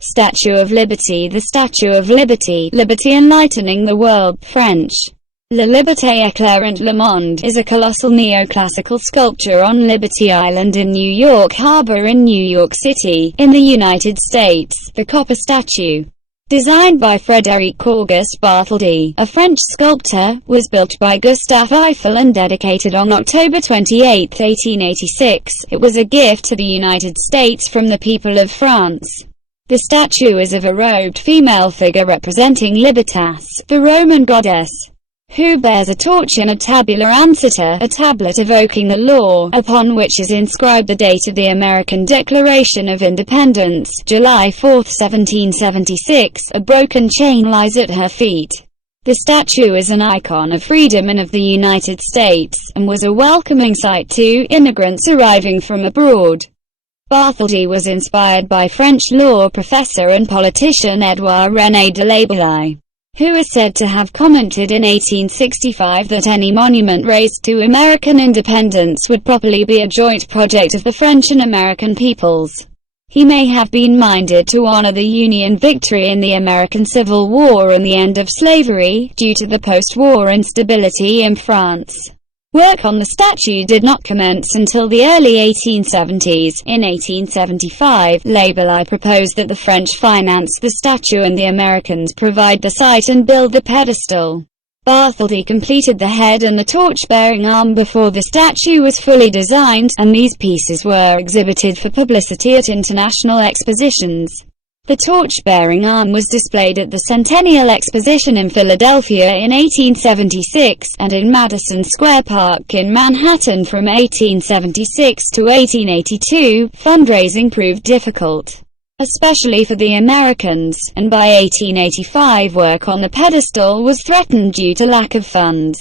Statue of Liberty. The Statue of Liberty, Liberty enlightening the world, French, La Liberté éclairant le monde, is a colossal neoclassical sculpture on Liberty Island in New York Harbor in New York City, in the United States. The copper statue, designed by Frédéric Auguste Bartholdi, a French sculptor, was built by Gustave Eiffel and dedicated on October 28, 1886. It was a gift to the United States from the people of France. The statue is of a robed female figure representing Libertas, the Roman goddess, who bears a torch in a tabula ansata, a tablet evoking the law, upon which is inscribed the date of the American Declaration of Independence, July 4, 1776. A broken chain lies at her feet. The statue is an icon of freedom and of the United States, and was a welcoming sight to immigrants arriving from abroad. Bartholdi was inspired by French law professor and politician Édouard René de Laboulaye, who is said to have commented in 1865 that any monument raised to American independence would properly be a joint project of the French and American peoples. He may have been minded to honor the Union victory in the American Civil War and the end of slavery, due to the post-war instability in France. Work on the statue did not commence until the early 1870s. In 1875, Laboulaye proposed that the French finance the statue and the Americans provide the site and build the pedestal. Bartholdi completed the head and the torch-bearing arm before the statue was fully designed, and these pieces were exhibited for publicity at international expositions. The torch-bearing arm was displayed at the Centennial Exposition in Philadelphia in 1876, and in Madison Square Park in Manhattan from 1876 to 1882. Fundraising proved difficult, especially for the Americans, and by 1885 work on the pedestal was threatened due to lack of funds.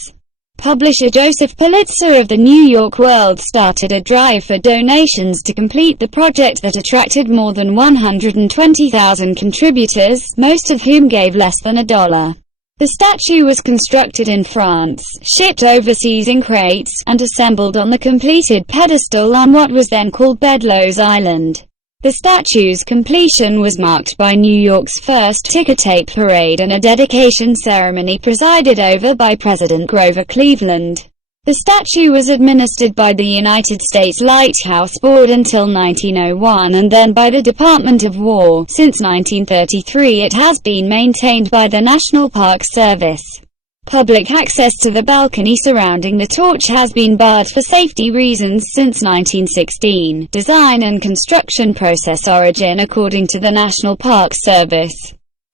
Publisher Joseph Pulitzer of the New York World started a drive for donations to complete the project that attracted more than 120,000 contributors, most of whom gave less than $1. The statue was constructed in France, shipped overseas in crates, and assembled on the completed pedestal on what was then called Bedloes Island. The statue's completion was marked by New York's first ticker tape parade and a dedication ceremony presided over by President Grover Cleveland. The statue was administered by the United States Lighthouse Board until 1901 and then by the Department of War. Since 1933 it has been maintained by the National Park Service. Public access to the balcony surrounding the torch has been barred for safety reasons since 1916. Design and construction process origin. According to the National Park Service,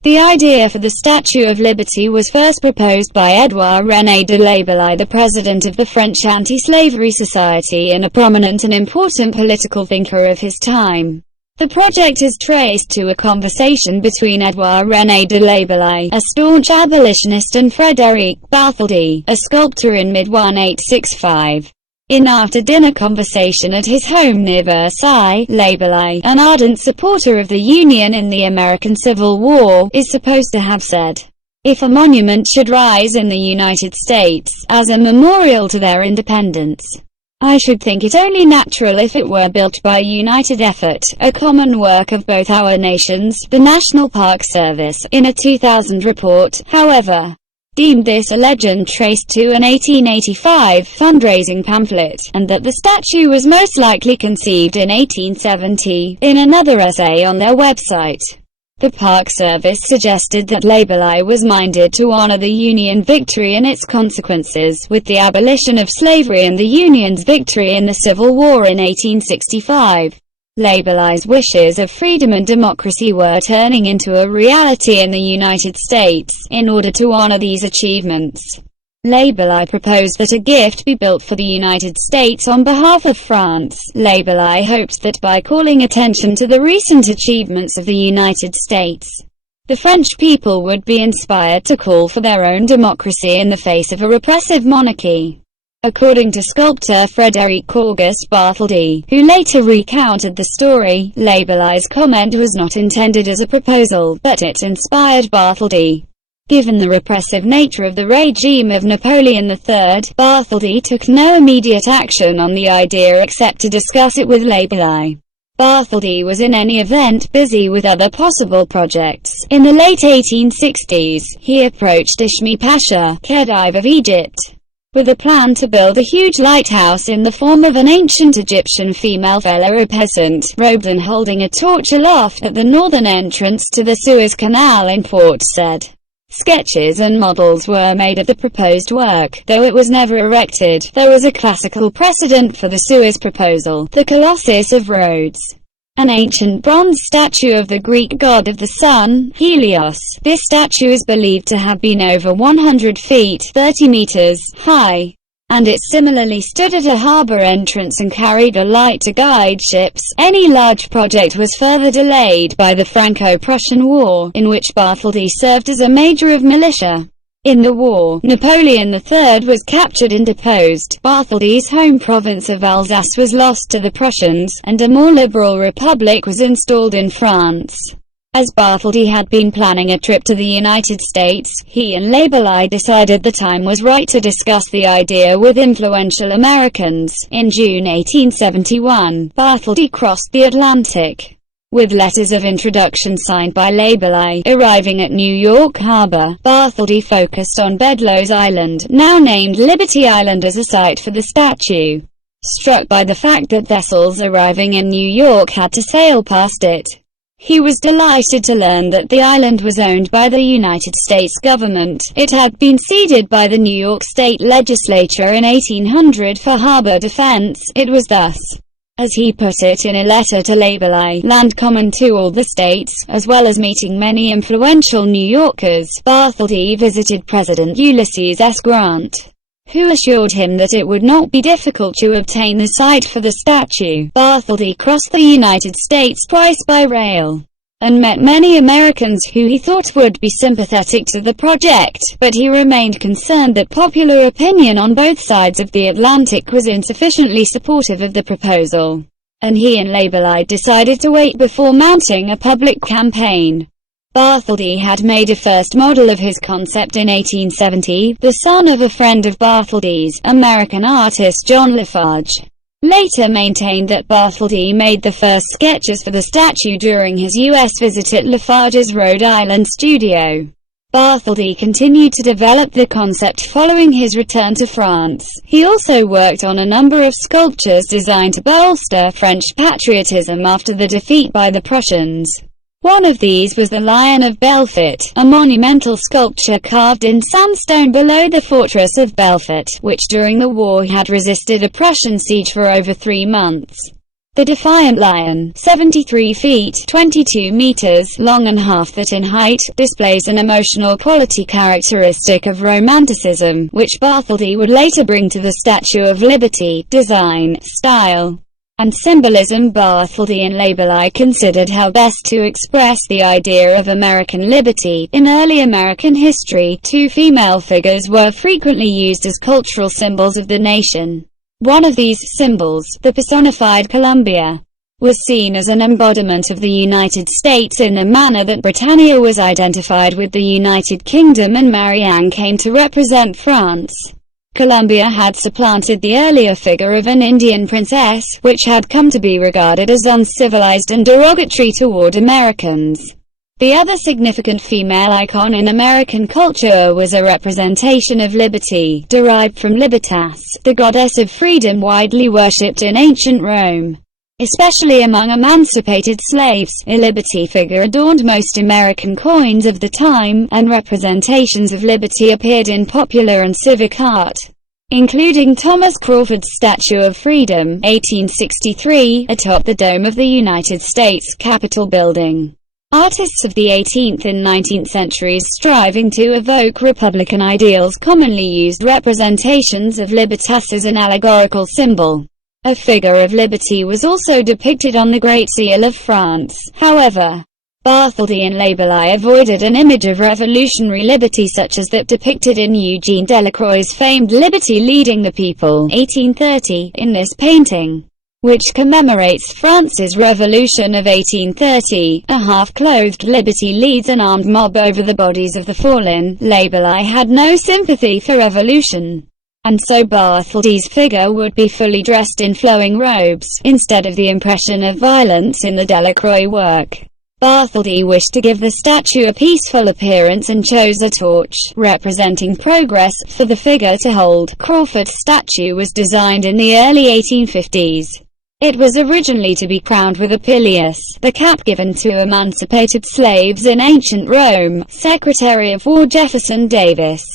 the idea for the Statue of Liberty was first proposed by Édouard René de Laboulaye, the president of the French Anti-Slavery Society and a prominent and important political thinker of his time. The project is traced to a conversation between Édouard René de Laboulaye, a staunch abolitionist, and Frédéric Bartholdi, a sculptor in mid-1865. In after-dinner conversation at his home near Versailles, Laboulaye, an ardent supporter of the Union in the American Civil War, is supposed to have said, "If a monument should rise in the United States, as a memorial to their independence, I should think it only natural if it were built by a united effort, a common work of both our nations." The National Park Service, in a 2000 report, however, deemed this a legend traced to an 1885 fundraising pamphlet, and that the statue was most likely conceived in 1870. In another essay on their website, the Park Service suggested that Laboulaye was minded to honor the Union victory and its consequences, with the abolition of slavery and the Union's victory in the Civil War in 1865. Laboulaye's wishes of freedom and democracy were turning into a reality in the United States. In order to honor these achievements, Laboulaye proposed that a gift be built for the United States on behalf of France. Laboulaye hoped that by calling attention to the recent achievements of the United States, the French people would be inspired to call for their own democracy in the face of a repressive monarchy. According to sculptor Frédéric Auguste Bartholdi, who later recounted the story, Laboulaye's comment was not intended as a proposal, but it inspired Bartholdi. Given the repressive nature of the regime of Napoleon III, Bartholdi took no immediate action on the idea except to discuss it with Laboulaye. Bartholdi was in any event busy with other possible projects. In the late 1860s, he approached Ishmi Pasha, Khedive of Egypt, with a plan to build a huge lighthouse in the form of an ancient Egyptian female fellow peasant, robed and holding a torch aloft at the northern entrance to the Suez Canal in Port Said. Sketches and models were made of the proposed work, though it was never erected. There was a classical precedent for the Suez proposal, the Colossus of Rhodes, an ancient bronze statue of the Greek god of the sun, Helios. This statue is believed to have been over 100 feet 30 meters high, and it similarly stood at a harbor entrance and carried a light to guide ships. Any large project was further delayed by the Franco-Prussian War, in which Bartholdi served as a major of militia. In the war, Napoleon III was captured and deposed. Bartholdi's home province of Alsace was lost to the Prussians, and a more liberal republic was installed in France. As Bartholdi had been planning a trip to the United States, he and Laboulaye decided the time was right to discuss the idea with influential Americans. In June 1871, Bartholdi crossed the Atlantic, with letters of introduction signed by Laboulaye. Arriving at New York Harbor, Bartholdi focused on Bedloes Island, now named Liberty Island, as a site for the statue. Struck by the fact that vessels arriving in New York had to sail past it, he was delighted to learn that the island was owned by the United States government. It had been ceded by the New York State Legislature in 1800 for harbor defense. It was thus, as he put it in a letter to Laboulaye, land common to all the states. As well as meeting many influential New Yorkers, Bartholdi visited President Ulysses S. Grant, who assured him that it would not be difficult to obtain the site for the statue. Bartholdi crossed the United States twice by rail, and met many Americans who he thought would be sympathetic to the project, but he remained concerned that popular opinion on both sides of the Atlantic was insufficiently supportive of the proposal, and he and Laboulaye decided to wait before mounting a public campaign. Bartholdi had made a first model of his concept in 1870, the son of a friend of Bartholdi's, American artist John Lafarge. Later maintained that Bartholdi made the first sketches for the statue during his U.S. visit at Lafarge's Rhode Island studio. Bartholdi continued to develop the concept following his return to France. He also worked on a number of sculptures designed to bolster French patriotism after the defeat by the Prussians. One of these was the Lion of Belfort, a monumental sculpture carved in sandstone below the fortress of Belfort, which during the war had resisted a Prussian siege for over 3 months. The Defiant Lion, 73 feet 22 meters long and half that in height, displays an emotional quality characteristic of Romanticism, which Bartholdi would later bring to the Statue of Liberty. Design, style, and symbolism. Bartholdi and Laboulaye considered how best to express the idea of American liberty. In early American history, 2 female figures were frequently used as cultural symbols of the nation. One of these symbols, the personified Columbia, was seen as an embodiment of the United States in the manner that Britannia was identified with the United Kingdom and Marianne came to represent France. Columbia had supplanted the earlier figure of an Indian princess, which had come to be regarded as uncivilized and derogatory toward Americans. The other significant female icon in American culture was a representation of liberty, derived from Libertas, the goddess of freedom widely worshipped in ancient Rome, especially among emancipated slaves. A liberty figure adorned most American coins of the time, and representations of liberty appeared in popular and civic art, including Thomas Crawford's Statue of Freedom, 1863, atop the dome of the United States Capitol building. Artists of the 18th and 19th centuries striving to evoke Republican ideals commonly used representations of Libertas as an allegorical symbol. A figure of liberty was also depicted on the Great Seal of France. However, Bartholdi and Laboulaye avoided an image of revolutionary liberty such as that depicted in Eugene Delacroix's famed Liberty Leading the People, 1830, in this painting, which commemorates France's Revolution of 1830. A half-clothed Liberty leads an armed mob over the bodies of the fallen. Laboulaye had no sympathy for revolution. and so Bartholdi's figure would be fully dressed in flowing robes, instead of the impression of violence in the Delacroix work. Bartholdi wished to give the statue a peaceful appearance and chose a torch, representing progress, for the figure to hold. Crawford's statue was designed in the early 1850s. It was originally to be crowned with a pileus, the cap given to emancipated slaves in ancient Rome. Secretary of War Jefferson Davis,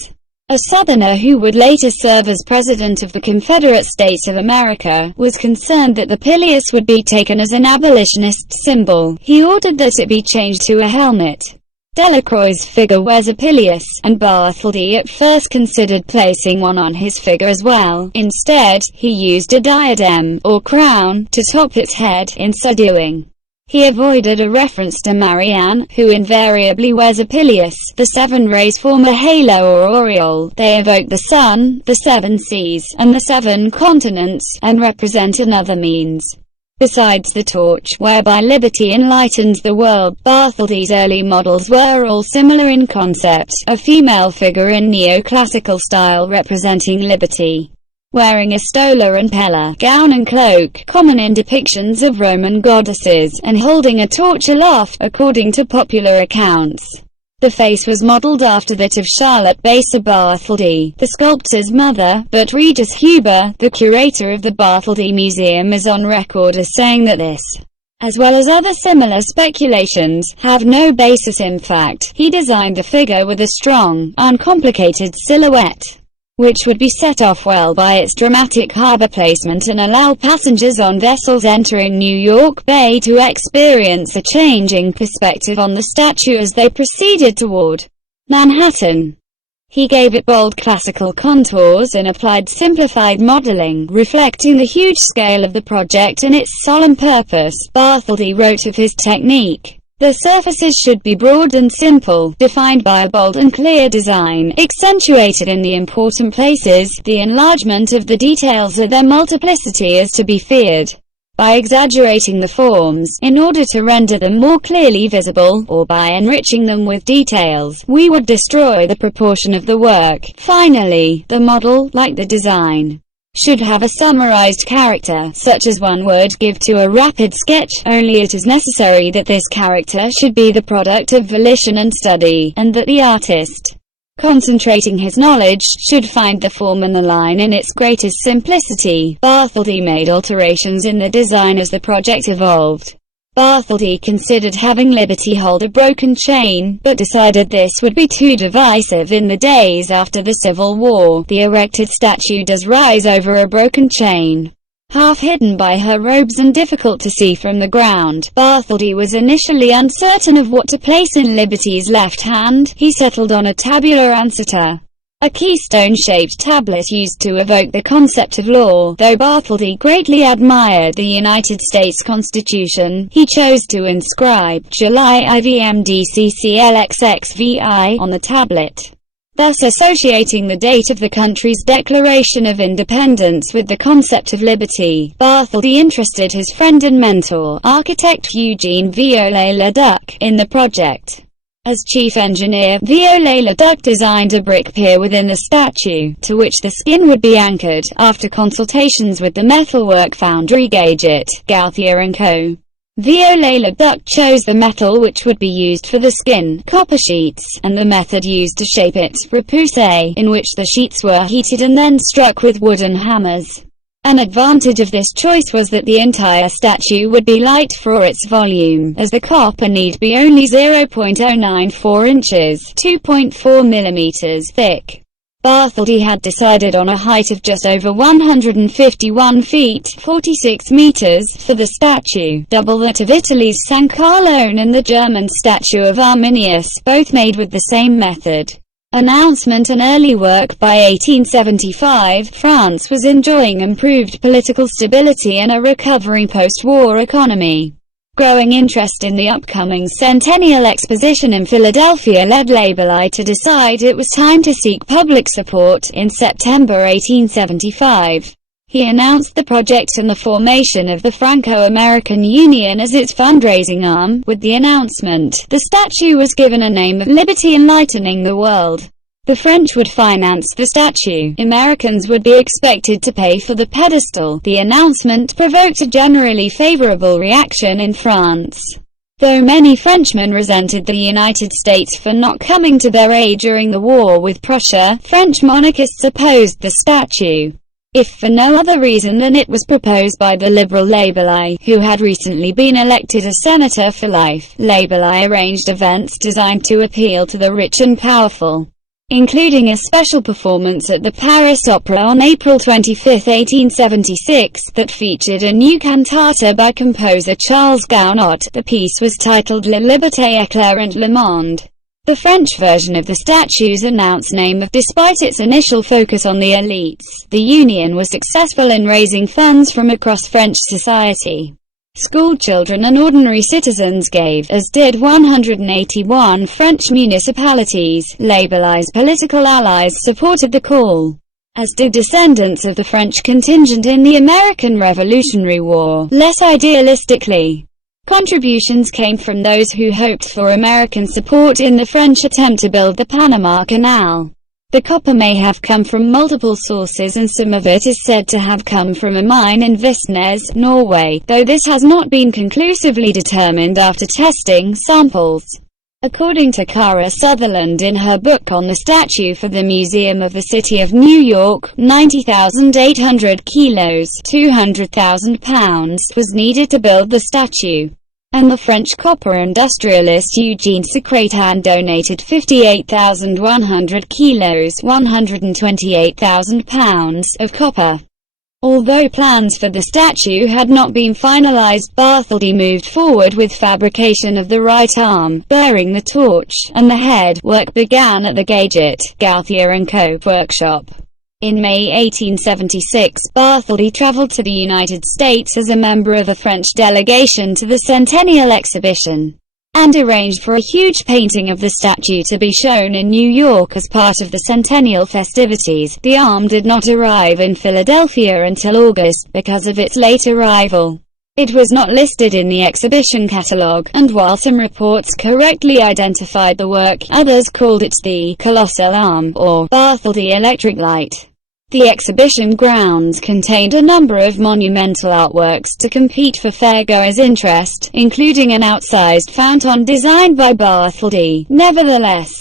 a Southerner who would later serve as President of the Confederate States of America, was concerned that the pileus would be taken as an abolitionist symbol. He ordered that it be changed to a helmet. Delacroix's figure wears a pileus, and Bartholdi at first considered placing one on his figure as well. Instead, he used a diadem, or crown, to top its head. In so doing, he avoided a reference to Marianne, who invariably wears a pileus. The 7 rays form a halo or aureole. They evoke the sun, the 7 seas, and the 7 continents, and represent another means besides the torch, whereby liberty enlightens the world. Bartholdi's early models were all similar in concept, a female figure in neoclassical style representing liberty, wearing a stola and pella, gown and cloak, common in depictions of Roman goddesses, and holding a torch aloft, according to popular accounts. The face was modeled after that of Charlotte Baser Bartholdi, the sculptor's mother, but Regis Huber, the curator of the Bartholdi Museum, is on record as saying that this, as well as other similar speculations, have no basis in fact. He designed the figure with a strong, uncomplicated silhouette, which would be set off well by its dramatic harbor placement and allow passengers on vessels entering New York Bay to experience a changing perspective on the statue as they proceeded toward Manhattan. He gave it bold classical contours and applied simplified modeling, reflecting the huge scale of the project and its solemn purpose. Bartholdi wrote of his technique: "The surfaces should be broad and simple, defined by a bold and clear design, accentuated in the important places. The enlargement of the details or their multiplicity is to be feared. By exaggerating the forms, in order to render them more clearly visible, or by enriching them with details, we would destroy the proportion of the work. Finally, the model, like the design, should have a summarized character, such as one would give to a rapid sketch, only it is necessary that this character should be the product of volition and study, and that the artist, concentrating his knowledge, should find the form and the line in its greatest simplicity." Bartholdi made alterations in the design as the project evolved. Bartholdi considered having Liberty hold a broken chain, but decided this would be too divisive in the days after the Civil War. The erected statue does rise over a broken chain, half hidden by her robes and difficult to see from the ground. Bartholdi was initially uncertain of what to place in Liberty's left hand. He settled on a tabular ansata, a keystone-shaped tablet used to evoke the concept of law. Though Bartholdi greatly admired the United States Constitution, he chose to inscribe July IVMDCCLXXVI on the tablet, thus associating the date of the country's Declaration of Independence with the concept of liberty. Bartholdi interested his friend and mentor, architect Eugene Viollet-le-Duc, in the project. As chief engineer, Viollet-le-Duc designed a brick pier within the statue, to which the skin would be anchored, after consultations with the metalwork foundry Gagit, Gauthier & Co. Viollet-le-Duc chose the metal which would be used for the skin, copper sheets, and the method used to shape it, repoussé, in which the sheets were heated and then struck with wooden hammers. An advantage of this choice was that the entire statue would be light for its volume, as the copper need be only 0.094 inches (2.4 millimeters) thick. Bartholdi had decided on a height of just over 151 feet (46 meters) for the statue, double that of Italy's San Carlone and the German statue of Arminius, both made with the same method. Announcement and early work. By 1875, France was enjoying improved political stability and a recovering post-war economy. Growing interest in the upcoming Centennial Exposition in Philadelphia led Labour to decide it was time to seek public support. In September 1875, he announced the project and the formation of the Franco-American Union as its fundraising arm. With the announcement, the statue was given a name of Liberty Enlightening the World. The French would finance the statue. Americans would be expected to pay for the pedestal. The announcement provoked a generally favorable reaction in France. Though many Frenchmen resented the United States for not coming to their aid during the war with Prussia, French monarchists opposed the statue, if for no other reason than it was proposed by the liberal Laboulaye, who had recently been elected a senator for life. Laboulaye arranged events designed to appeal to the rich and powerful, including a special performance at the Paris Opera on April 25, 1876, that featured a new cantata by composer Charles Gounod. The piece was titled La Liberté éclairant le monde. The French version of the statue's announced name, despite its initial focus on the elites, the Union was successful in raising funds from across French society. Schoolchildren and ordinary citizens gave, as did 181 French municipalities. Laboulaye's political allies supported the call, as did descendants of the French contingent in the American Revolutionary War. Less idealistically, contributions came from those who hoped for American support in the French attempt to build the Panama Canal. The copper may have come from multiple sources, and some of it is said to have come from a mine in Vestnes, Norway, though this has not been conclusively determined after testing samples. According to Kara Sutherland in her book on the statue for the Museum of the City of New York, 90,800 kilos £200,000 was needed to build the statue, and the French copper industrialist Eugene Secretan donated 58,100 kilos £128,000 of copper. Although plans for the statue had not been finalized, Bartholdi moved forward with fabrication of the right arm, bearing the torch, and the head. Work began at the Gadget, Gauthier & Co. workshop. In May 1876, Bartholdi traveled to the United States as a member of a French delegation to the Centennial Exhibition, and arranged for a huge painting of the statue to be shown in New York as part of the Centennial festivities. The arm did not arrive in Philadelphia until August, because of its late arrival. It was not listed in the exhibition catalogue, and while some reports correctly identified the work, others called it the Colossal Arm, or Bartholdi Electric Light. The exhibition grounds contained a number of monumental artworks to compete for fairgoers' interest, including an outsized fountain designed by Bartholdi. Nevertheless,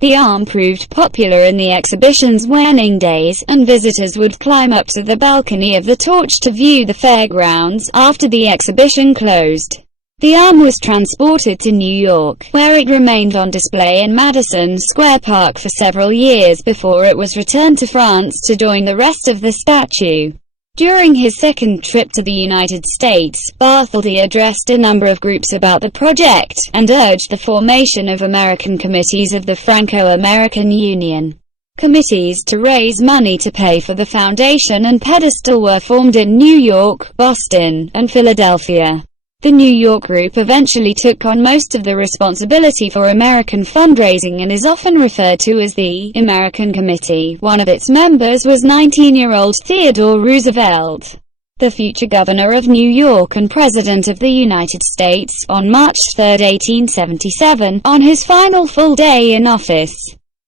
the arm proved popular in the exhibition's waning days, and visitors would climb up to the balcony of the Torch to view the fairgrounds after the exhibition closed. The arm was transported to New York, where it remained on display in Madison Square Park for several years before it was returned to France to join the rest of the statue. During his second trip to the United States, Bartholdi addressed a number of groups about the project, and urged the formation of American committees of the Franco-American Union. Committees to raise money to pay for the foundation and pedestal were formed in New York, Boston, and Philadelphia. The New York group eventually took on most of the responsibility for American fundraising and is often referred to as the American Committee. One of its members was 19-year-old Theodore Roosevelt, the future governor of New York and President of the United States. On March 3, 1877, on his final full day in office,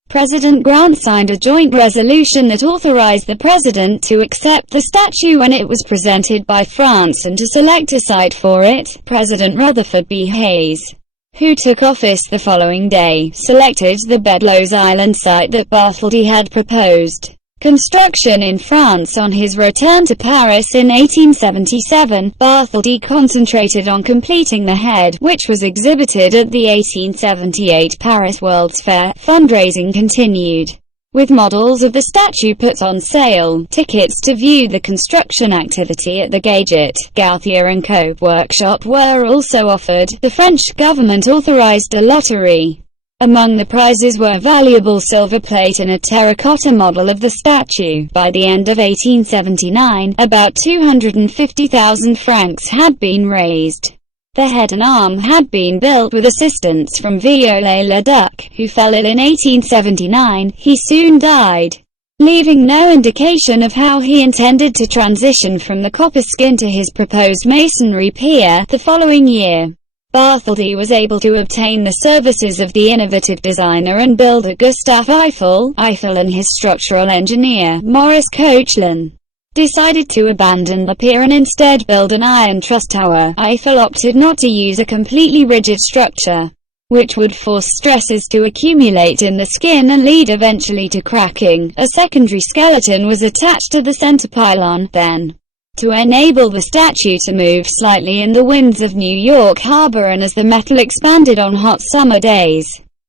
President Grant signed a joint resolution that authorized the president to accept the statue when it was presented by France and to select a site for it. President Rutherford B. Hayes, who took office the following day, selected the Bedloes Island site that Bartholdi had proposed construction in France. On his return to Paris in 1877, Bartholdi concentrated on completing the head, which was exhibited at the 1878 Paris World's Fair. Fundraising continued, with models of the statue put on sale. Tickets to view the construction activity at the Gadget, Gauthier & Co. workshop were also offered. The French government authorized a lottery. Among the prizes were valuable silver plate and a terracotta model of the statue. By the end of 1879, about 250,000 francs had been raised. The head and arm had been built with assistance from Viollet-le-Duc, who fell ill in 1879. He soon died, leaving no indication of how he intended to transition from the copper skin to his proposed masonry pier. The following year, Bartholdi was able to obtain the services of the innovative designer and builder Gustave Eiffel. Eiffel and his structural engineer, Maurice Koechlin, decided to abandon the pier and instead build an iron truss tower. Eiffel opted not to use a completely rigid structure, which would force stresses to accumulate in the skin and lead eventually to cracking. A secondary skeleton was attached to the center pylon, then, to enable the statue to move slightly in the winds of New York Harbor and as the metal expanded on hot summer days.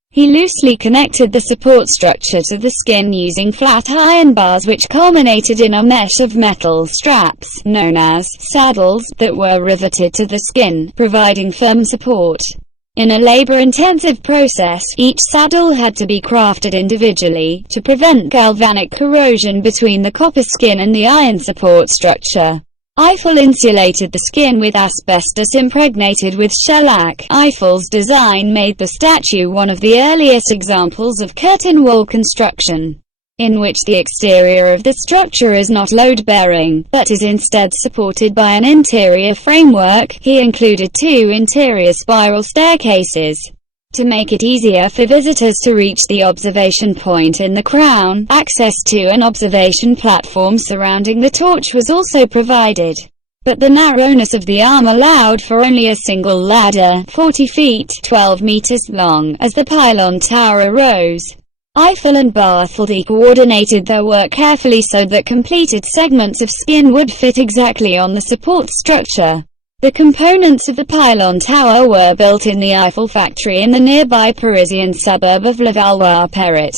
He loosely connected the support structure to the skin using flat iron bars which culminated in a mesh of metal straps, known as saddles, that were riveted to the skin, providing firm support. In a labor-intensive process, each saddle had to be crafted individually, to prevent galvanic corrosion between the copper skin and the iron support structure. Eiffel insulated the skin with asbestos impregnated with shellac. Eiffel's design made the statue one of the earliest examples of curtain wall construction, in which the exterior of the structure is not load-bearing, but is instead supported by an interior framework. He included two interior spiral staircases to make it easier for visitors to reach the observation point in the crown. Access to an observation platform surrounding the torch was also provided, but the narrowness of the arm allowed for only a single ladder, 40 feet (12 meters) long, as the pylon tower arose. Eiffel and Bartholdi coordinated their work carefully so that completed segments of skin would fit exactly on the support structure. The components of the pylon tower were built in the Eiffel factory in the nearby Parisian suburb of Levallois-Perret.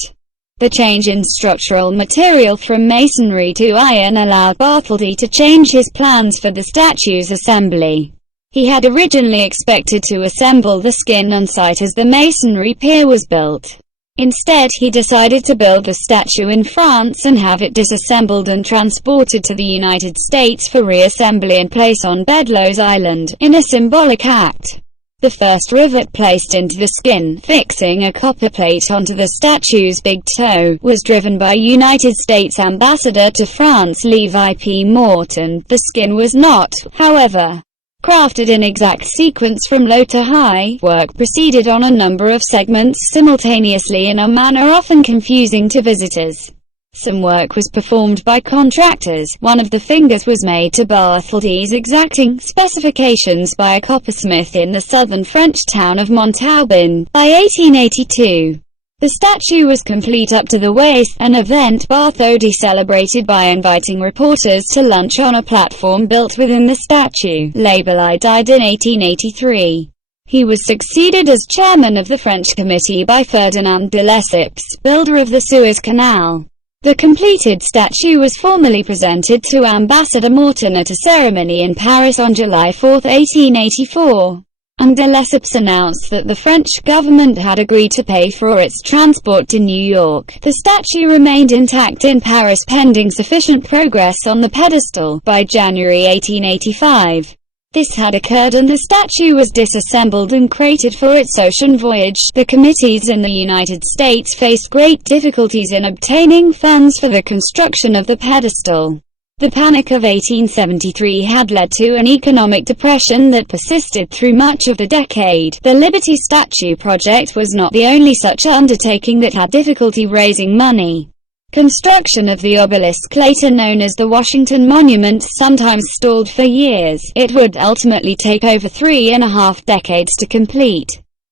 The change in structural material from masonry to iron allowed Bartholdi to change his plans for the statue's assembly. He had originally expected to assemble the skin on site as the masonry pier was built. Instead, he decided to build the statue in France and have it disassembled and transported to the United States for reassembly and place on Bedloes Island, in a symbolic act. The first rivet placed into the skin, fixing a copper plate onto the statue's big toe, was driven by United States Ambassador to France Levi P. Morton. The skin was not, however, crafted in exact sequence from low to high. Work proceeded on a number of segments simultaneously in a manner often confusing to visitors. Some work was performed by contractors. One of the fingers was made to Bartholdi's exacting specifications by a coppersmith in the southern French town of Montauban. By 1882, the statue was complete up to the waist, an event Bartholdi celebrated by inviting reporters to lunch on a platform built within the statue. Laboulaye died in 1883. He was succeeded as chairman of the French committee by Ferdinand de Lesseps, builder of the Suez Canal. The completed statue was formally presented to Ambassador Morton at a ceremony in Paris on July 4, 1884. And de Lesseps announced that the French government had agreed to pay for its transport to New York. The statue remained intact in Paris pending sufficient progress on the pedestal. By January 1885, this had occurred and the statue was disassembled and crated for its ocean voyage. The committees in the United States faced great difficulties in obtaining funds for the construction of the pedestal. The Panic of 1873 had led to an economic depression that persisted through much of the decade. The Liberty Statue project was not the only such undertaking that had difficulty raising money. Construction of the obelisk, later known as the Washington Monument, sometimes stalled for years. It would ultimately take over 3.5 decades to complete.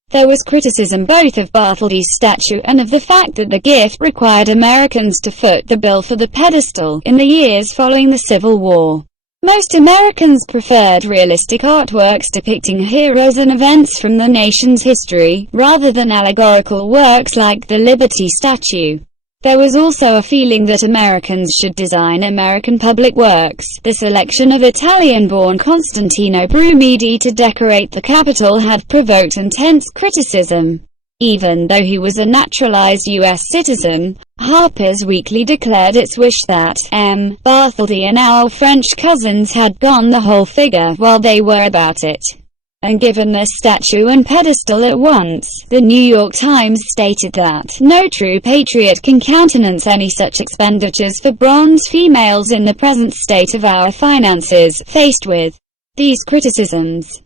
There was criticism both of Bartholdi's statue and of the fact that the gift required Americans to foot the bill for the pedestal. In the years following the Civil War, most Americans preferred realistic artworks depicting heroes and events from the nation's history, rather than allegorical works like the Liberty statue. There was also a feeling that Americans should design American public works. The selection of Italian-born Constantino Brumidi to decorate the Capitol had provoked intense criticism. Even though he was a naturalized U.S. citizen, Harper's Weekly declared its wish that M. Bartholdi and our French cousins had gone the whole figure while they were about it, and given their statue and pedestal at once. The New York Times stated that no true patriot can countenance any such expenditures for bronze females in the present state of our finances. Faced with these criticisms,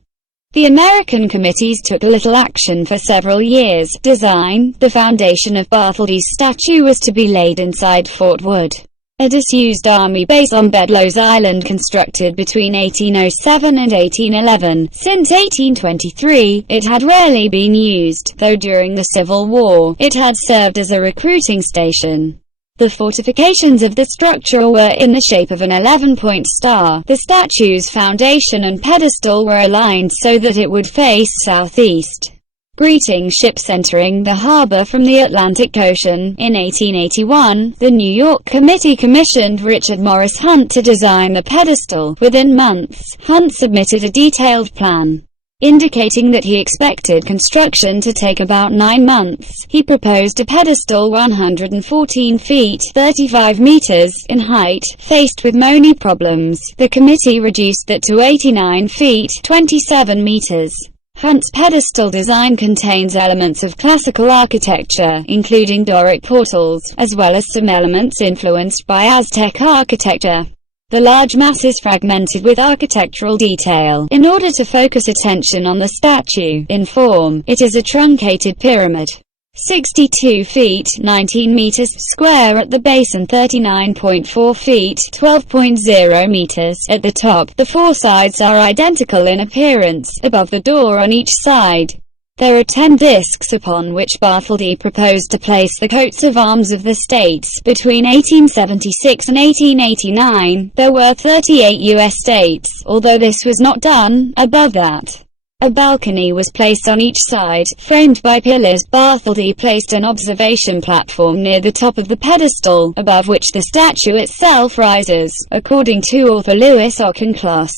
The American committees took little action for several years. Design: the foundation of Bartholdi's statue was to be laid inside Fort Wood, a disused army base on Bedloes Island constructed between 1807 and 1811. Since 1823, it had rarely been used, though during the Civil War, it had served as a recruiting station. The fortifications of the structure were in the shape of an 11-point star. The statue's foundation and pedestal were aligned so that it would face southeast, greeting ships entering the harbor from the Atlantic Ocean. In 1881, the New York Committee commissioned Richard Morris Hunt to design the pedestal. Within months, Hunt submitted a detailed plan, indicating that he expected construction to take about 9 months. He proposed a pedestal 114 feet (35 meters) in height. Faced with many problems, the committee reduced that to 89 feet (27 meters). Hunt's pedestal design contains elements of classical architecture, including Doric portals, as well as some elements influenced by Aztec architecture. The large mass is fragmented with architectural detail. In order to focus attention on the statue, in form, it is a truncated pyramid, 62 feet (19 meters) square at the base and 39.4 feet (12.0 meters) at the top. The four sides are identical in appearance, above the door on each side. There are 10 discs upon which Bartholdi proposed to place the coats of arms of the states. Between 1876 and 1889, there were 38 U.S. states, although this was not done. Above that, a balcony was placed on each side, framed by pillars. Bartholdi placed an observation platform near the top of the pedestal, above which the statue itself rises, according to author Louis Auchincloss.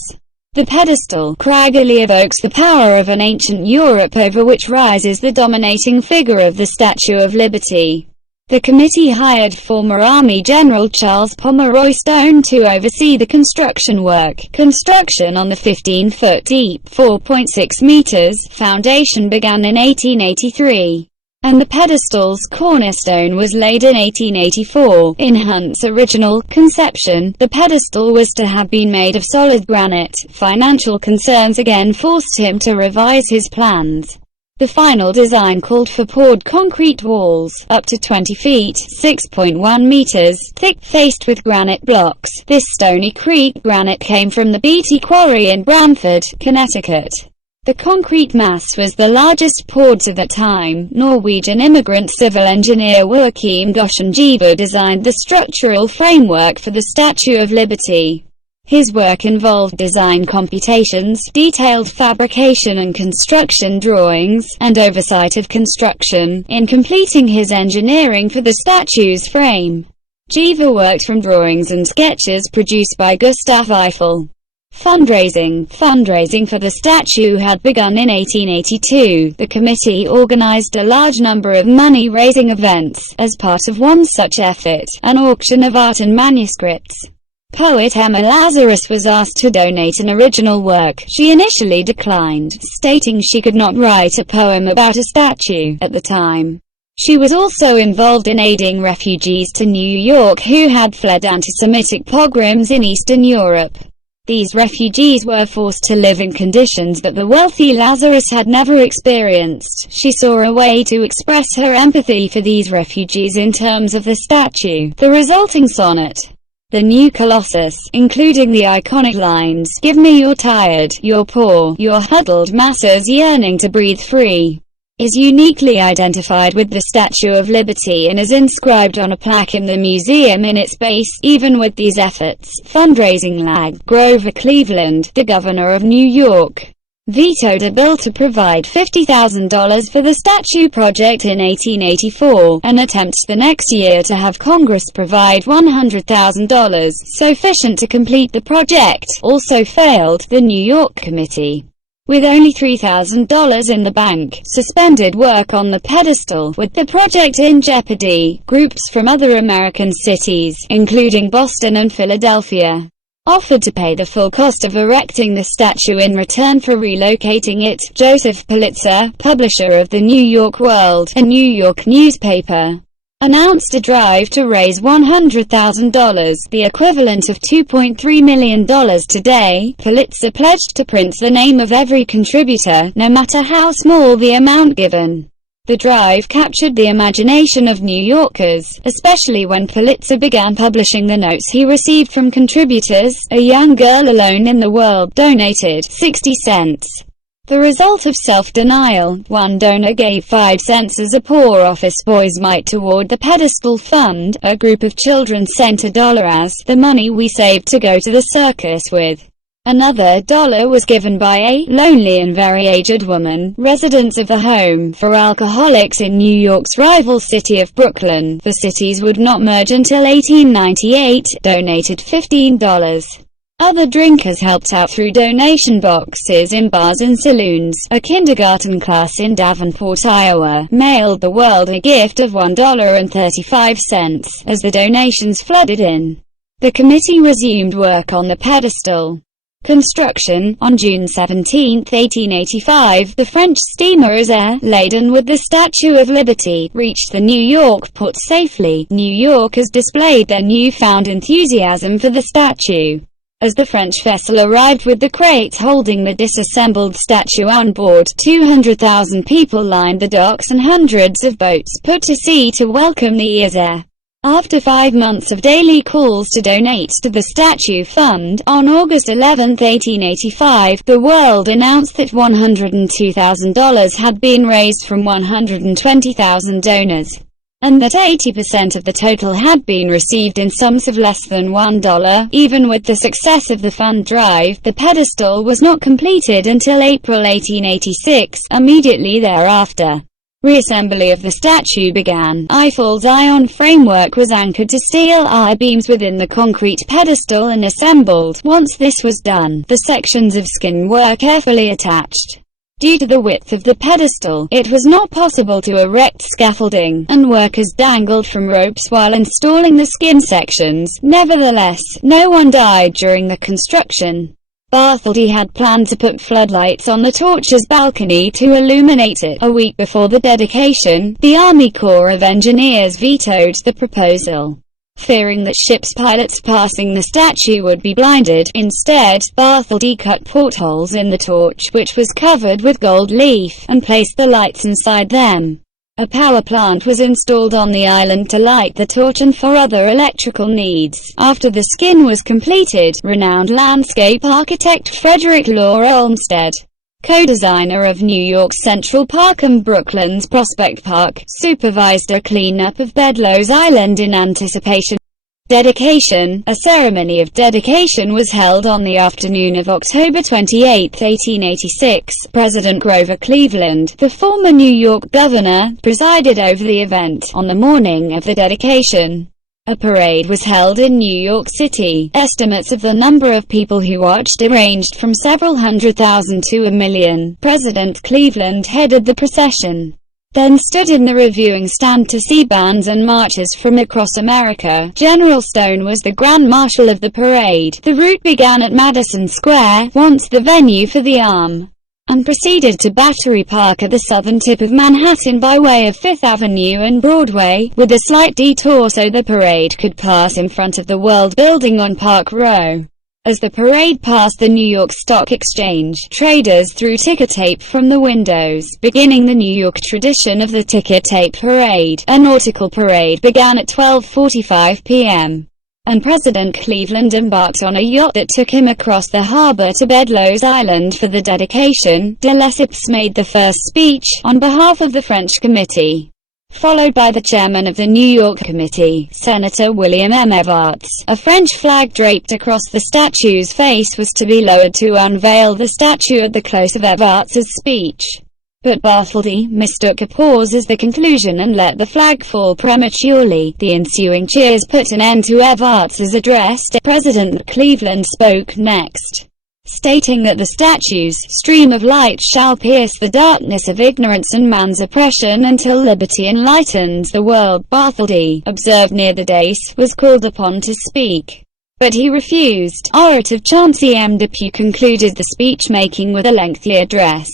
The pedestal craggily evokes the power of an ancient Europe over which rises the dominating figure of the Statue of Liberty. The committee hired former Army General Charles Pomeroy Stone to oversee the construction work. Construction on the 15-foot deep (4.6 meters) foundation began in 1883. And the pedestal's cornerstone was laid in 1884. In Hunt's original conception, the pedestal was to have been made of solid granite. Financial concerns again forced him to revise his plans. The final design called for poured concrete walls, up to 20 feet (6.1 meters) thick, faced with granite blocks. This Stony Creek granite came from the Beatty Quarry in Branford, Connecticut. The concrete mass was the largest poured to that time. Norwegian immigrant civil engineer Joachim Goshen-Jever designed the structural framework for the Statue of Liberty. His work involved design computations, detailed fabrication and construction drawings, and oversight of construction. In completing his engineering for the statue's frame, Jever worked from drawings and sketches produced by Gustav Eiffel. Fundraising for the statue had begun in 1882. The committee organized a large number of money-raising events. As part of one such effort, an auction of art and manuscripts, poet Emma Lazarus was asked to donate an original work. She initially declined, stating she could not write a poem about a statue. At the time, she was also involved in aiding refugees to New York who had fled anti-Semitic pogroms in Eastern Europe. These refugees were forced to live in conditions that the wealthy Lazarus had never experienced. She saw a way to express her empathy for these refugees in terms of the statue. The resulting sonnet, The New Colossus, including the iconic lines, "Give me your tired, your poor, your huddled masses yearning to breathe free," is uniquely identified with the Statue of Liberty and is inscribed on a plaque in the museum in its base. Even with these efforts, fundraising lagged. Grover Cleveland, the governor of New York, vetoed a bill to provide $50,000 for the statue project in 1884. An attempt the next year to have Congress provide $100,000, sufficient to complete the project, also failed. The New York Committee, with only $3,000 in the bank, suspended work on the pedestal. With the project in jeopardy, groups from other American cities, including Boston and Philadelphia, offered to pay the full cost of erecting the statue in return for relocating it. Joseph Pulitzer, publisher of the New York World, a New York newspaper, announced a drive to raise $100,000, the equivalent of $2.3 million today. Pulitzer pledged to print the name of every contributor, no matter how small the amount given. The drive captured the imagination of New Yorkers, especially when Pulitzer began publishing the notes he received from contributors. A young girl alone in the world donated 60 cents. The result of self-denial. One donor gave 5 cents as a poor office boy's mite toward the pedestal fund. A group of children sent $1 as the money we saved to go to the circus with. Another $1 was given by a lonely and very aged woman, residents of the home for alcoholics in New York's rival city of Brooklyn. The cities would not merge until 1898, donated $15. Other drinkers helped out through donation boxes in bars and saloons. A kindergarten class in Davenport, Iowa, mailed the world a gift of $1.35 as the donations flooded in. The committee resumed work on the pedestal construction. On June 17, 1885, the French steamer Isère, laden with the Statue of Liberty, reached the New York port safely. New Yorkers displayed their newfound enthusiasm for the statue. As the French vessel arrived with the crates holding the disassembled statue on board, 200,000 people lined the docks and hundreds of boats put to sea to welcome the Isère. After 5 months of daily calls to donate to the statue fund, on August 11, 1885, the world announced that $102,000 had been raised from 120,000 donors, and that 80% of the total had been received in sums of less than $1. Even with the success of the fund drive, the pedestal was not completed until April 1886. Immediately thereafter, reassembly of the statue began. Eiffel's iron framework was anchored to steel I-beams within the concrete pedestal and assembled. Once this was done, the sections of skin were carefully attached. Due to the width of the pedestal, it was not possible to erect scaffolding, and workers dangled from ropes while installing the skin sections. Nevertheless, no one died during the construction. Bartholdi had planned to put floodlights on the torch's balcony to illuminate it. A week before the dedication, the Army Corps of Engineers vetoed the proposal, fearing that ships' pilots passing the statue would be blinded. Instead, Bartholdi cut portholes in the torch, which was covered with gold leaf, and placed the lights inside them. A power plant was installed on the island to light the torch and for other electrical needs. After the skin was completed, renowned landscape architect Frederick Law Olmsted, co-designer of New York's Central Park and Brooklyn's Prospect Park, supervised a cleanup of Bedloe's Island in anticipation. Dedication. A ceremony of dedication was held on the afternoon of October 28, 1886. President Grover Cleveland, the former New York governor, presided over the event. On the morning of the dedication, a parade was held in New York City. Estimates of the number of people who watched ranged from several 100,000 to 1 million. President Cleveland headed the procession, then stood in the reviewing stand to see bands and marchers from across America. General Stone was the Grand Marshal of the parade. The route began at Madison Square, once the venue for the Arm, and proceeded to Battery Park at the southern tip of Manhattan by way of Fifth Avenue and Broadway, with a slight detour so the parade could pass in front of the World Building on Park Row. As the parade passed the New York Stock Exchange, traders threw ticker tape from the windows, beginning the New York tradition of the ticker tape parade. A nautical parade began at 12:45 p.m., and President Cleveland embarked on a yacht that took him across the harbor to Bedloe's Island for the dedication. De Lesseps made the first speech, on behalf of the French committee, followed by the chairman of the New York Committee, Senator William M. Evarts. A French flag draped across the statue's face was to be lowered to unveil the statue at the close of Evarts's speech. But Bartholdi mistook a pause as the conclusion and let the flag fall prematurely. The ensuing cheers put an end to Evarts's address. President Cleveland spoke next, stating that the statue's stream of light shall pierce the darkness of ignorance and man's oppression until liberty enlightens the world. Bartholdi, observed near the dais, was called upon to speak, but he refused. Orator Chauncey M. Depew concluded the speech-making with a lengthy address.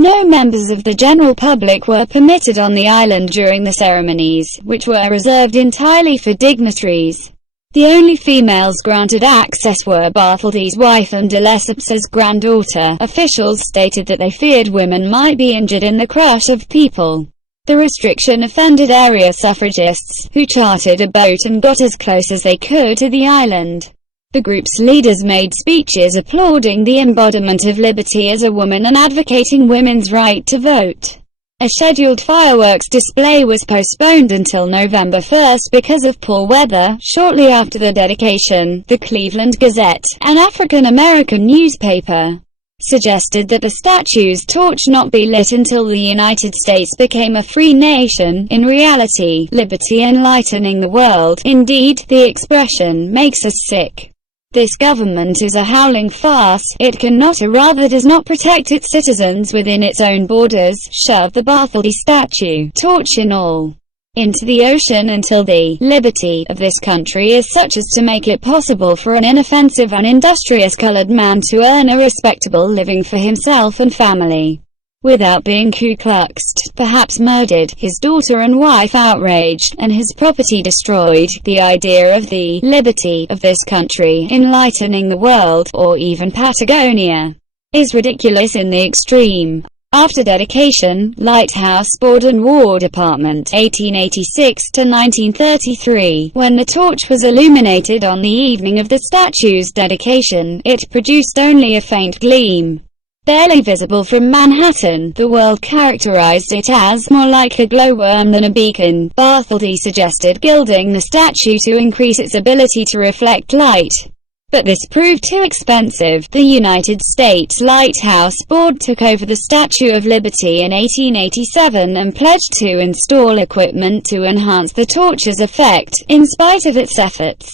No members of the general public were permitted on the island during the ceremonies, which were reserved entirely for dignitaries. The only females granted access were Bartholdi's wife and de Lesseps' granddaughter. Officials stated that they feared women might be injured in the crush of people. The restriction offended area suffragists, who chartered a boat and got as close as they could to the island. The group's leaders made speeches applauding the embodiment of liberty as a woman and advocating women's right to vote. A scheduled fireworks display was postponed until November 1 because of poor weather. Shortly after the dedication, the Cleveland Gazette, an African-American newspaper, suggested that the statue's torch not be lit until the United States became a free nation. In reality, liberty enlightening the world. Indeed, the expression makes us sick. This government is a howling farce. It cannot, or rather does not, protect its citizens within its own borders. Shove the Bartholdi statue, torch and all, into the ocean until the liberty of this country is such as to make it possible for an inoffensive and industrious colored man to earn a respectable living for himself and family, without being Ku Kluxed, perhaps murdered, his daughter and wife outraged, and his property destroyed. The idea of the liberty of this country, enlightening the world, or even Patagonia, is ridiculous in the extreme. After dedication, Lighthouse Board and War Department, 1886 to 1933, when the torch was illuminated on the evening of the statue's dedication, it produced only a faint gleam, barely visible from Manhattan. The world characterized it as more like a glowworm than a beacon. Bartholdi suggested gilding the statue to increase its ability to reflect light, but this proved too expensive. The United States Lighthouse Board took over the Statue of Liberty in 1887 and pledged to install equipment to enhance the torch's effect. In spite of its efforts,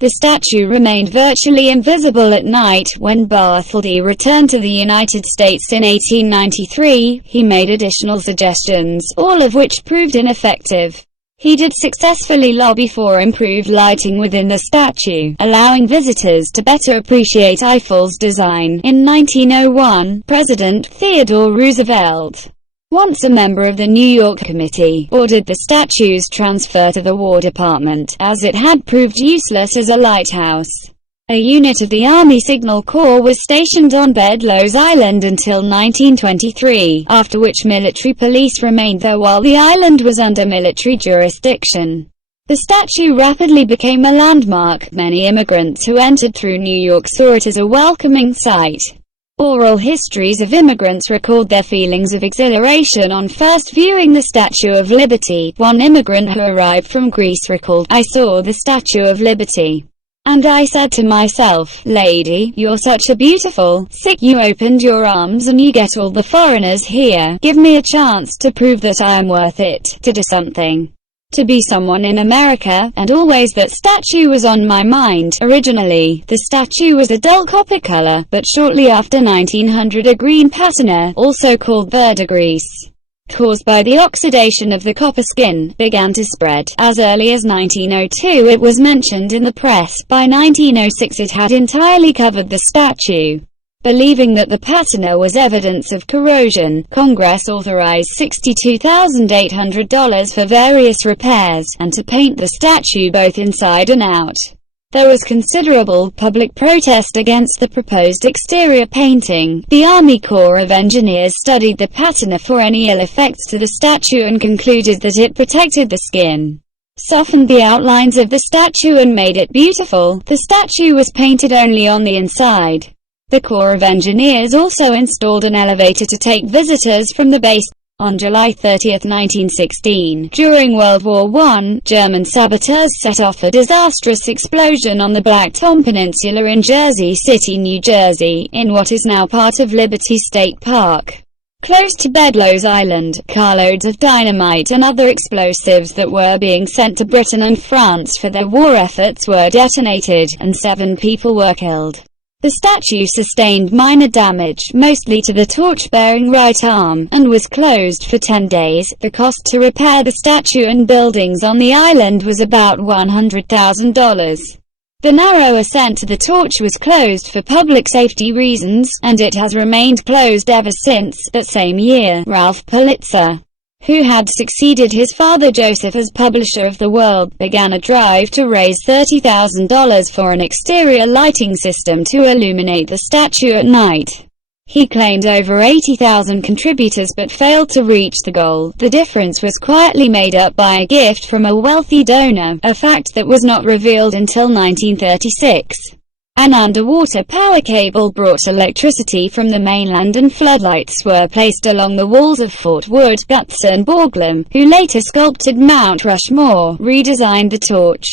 the statue remained virtually invisible at night. When Bartholdi returned to the United States in 1893, he made additional suggestions, all of which proved ineffective. He did successfully lobby for improved lighting within the statue, allowing visitors to better appreciate Eiffel's design. In 1901, President Theodore Roosevelt, once a member of the New York Committee, ordered the statue's transfer to the War Department, as it had proved useless as a lighthouse. A unit of the Army Signal Corps was stationed on Bedloes Island until 1923, after which military police remained there while the island was under military jurisdiction. The statue rapidly became a landmark. Many immigrants who entered through New York saw it as a welcoming sight. Oral histories of immigrants record their feelings of exhilaration on first viewing the Statue of Liberty. One immigrant who arrived from Greece recalled, "I saw the Statue of Liberty, and I said to myself, lady, you're such a beautiful, sick, you opened your arms and you get all the foreigners here. Give me a chance to prove that I am worth it, to do something, to be someone in America." And always that statue was on my mind. Originally, the statue was a dull copper color, but shortly after 1900 a green patina, also called verdigris, caused by the oxidation of the copper skin, began to spread. As early as 1902 it was mentioned in the press. By 1906 it had entirely covered the statue. Believing that the patina was evidence of corrosion, Congress authorized $62,800 for various repairs, and to paint the statue both inside and out. There was considerable public protest against the proposed exterior painting. The Army Corps of Engineers studied the patina for any ill effects to the statue and concluded that it protected the skin, softened the outlines of the statue and made it beautiful. The statue was painted only on the inside. The Corps of Engineers also installed an elevator to take visitors from the base. On July 30, 1916, during World War I, German saboteurs set off a disastrous explosion on the Black Tom Peninsula in Jersey City, New Jersey, in what is now part of Liberty State Park. Close to Bedloes Island, carloads of dynamite and other explosives that were being sent to Britain and France for their war efforts were detonated, and 7 people were killed. The statue sustained minor damage, mostly to the torch-bearing right arm, and was closed for 10 days. The cost to repair the statue and buildings on the island was about $100,000. The narrow ascent to the torch was closed for public safety reasons, and it has remained closed ever since. That same year, Ralph Pulitzer, who had succeeded his father Joseph as publisher of The World, began a drive to raise $30,000 for an exterior lighting system to illuminate the statue at night. He claimed over 80,000 contributors but failed to reach the goal. The difference was quietly made up by a gift from a wealthy donor, a fact that was not revealed until 1936. An underwater power cable brought electricity from the mainland and floodlights were placed along the walls of Fort Wood. Gutzon Borglum, who later sculpted Mount Rushmore, redesigned the torch,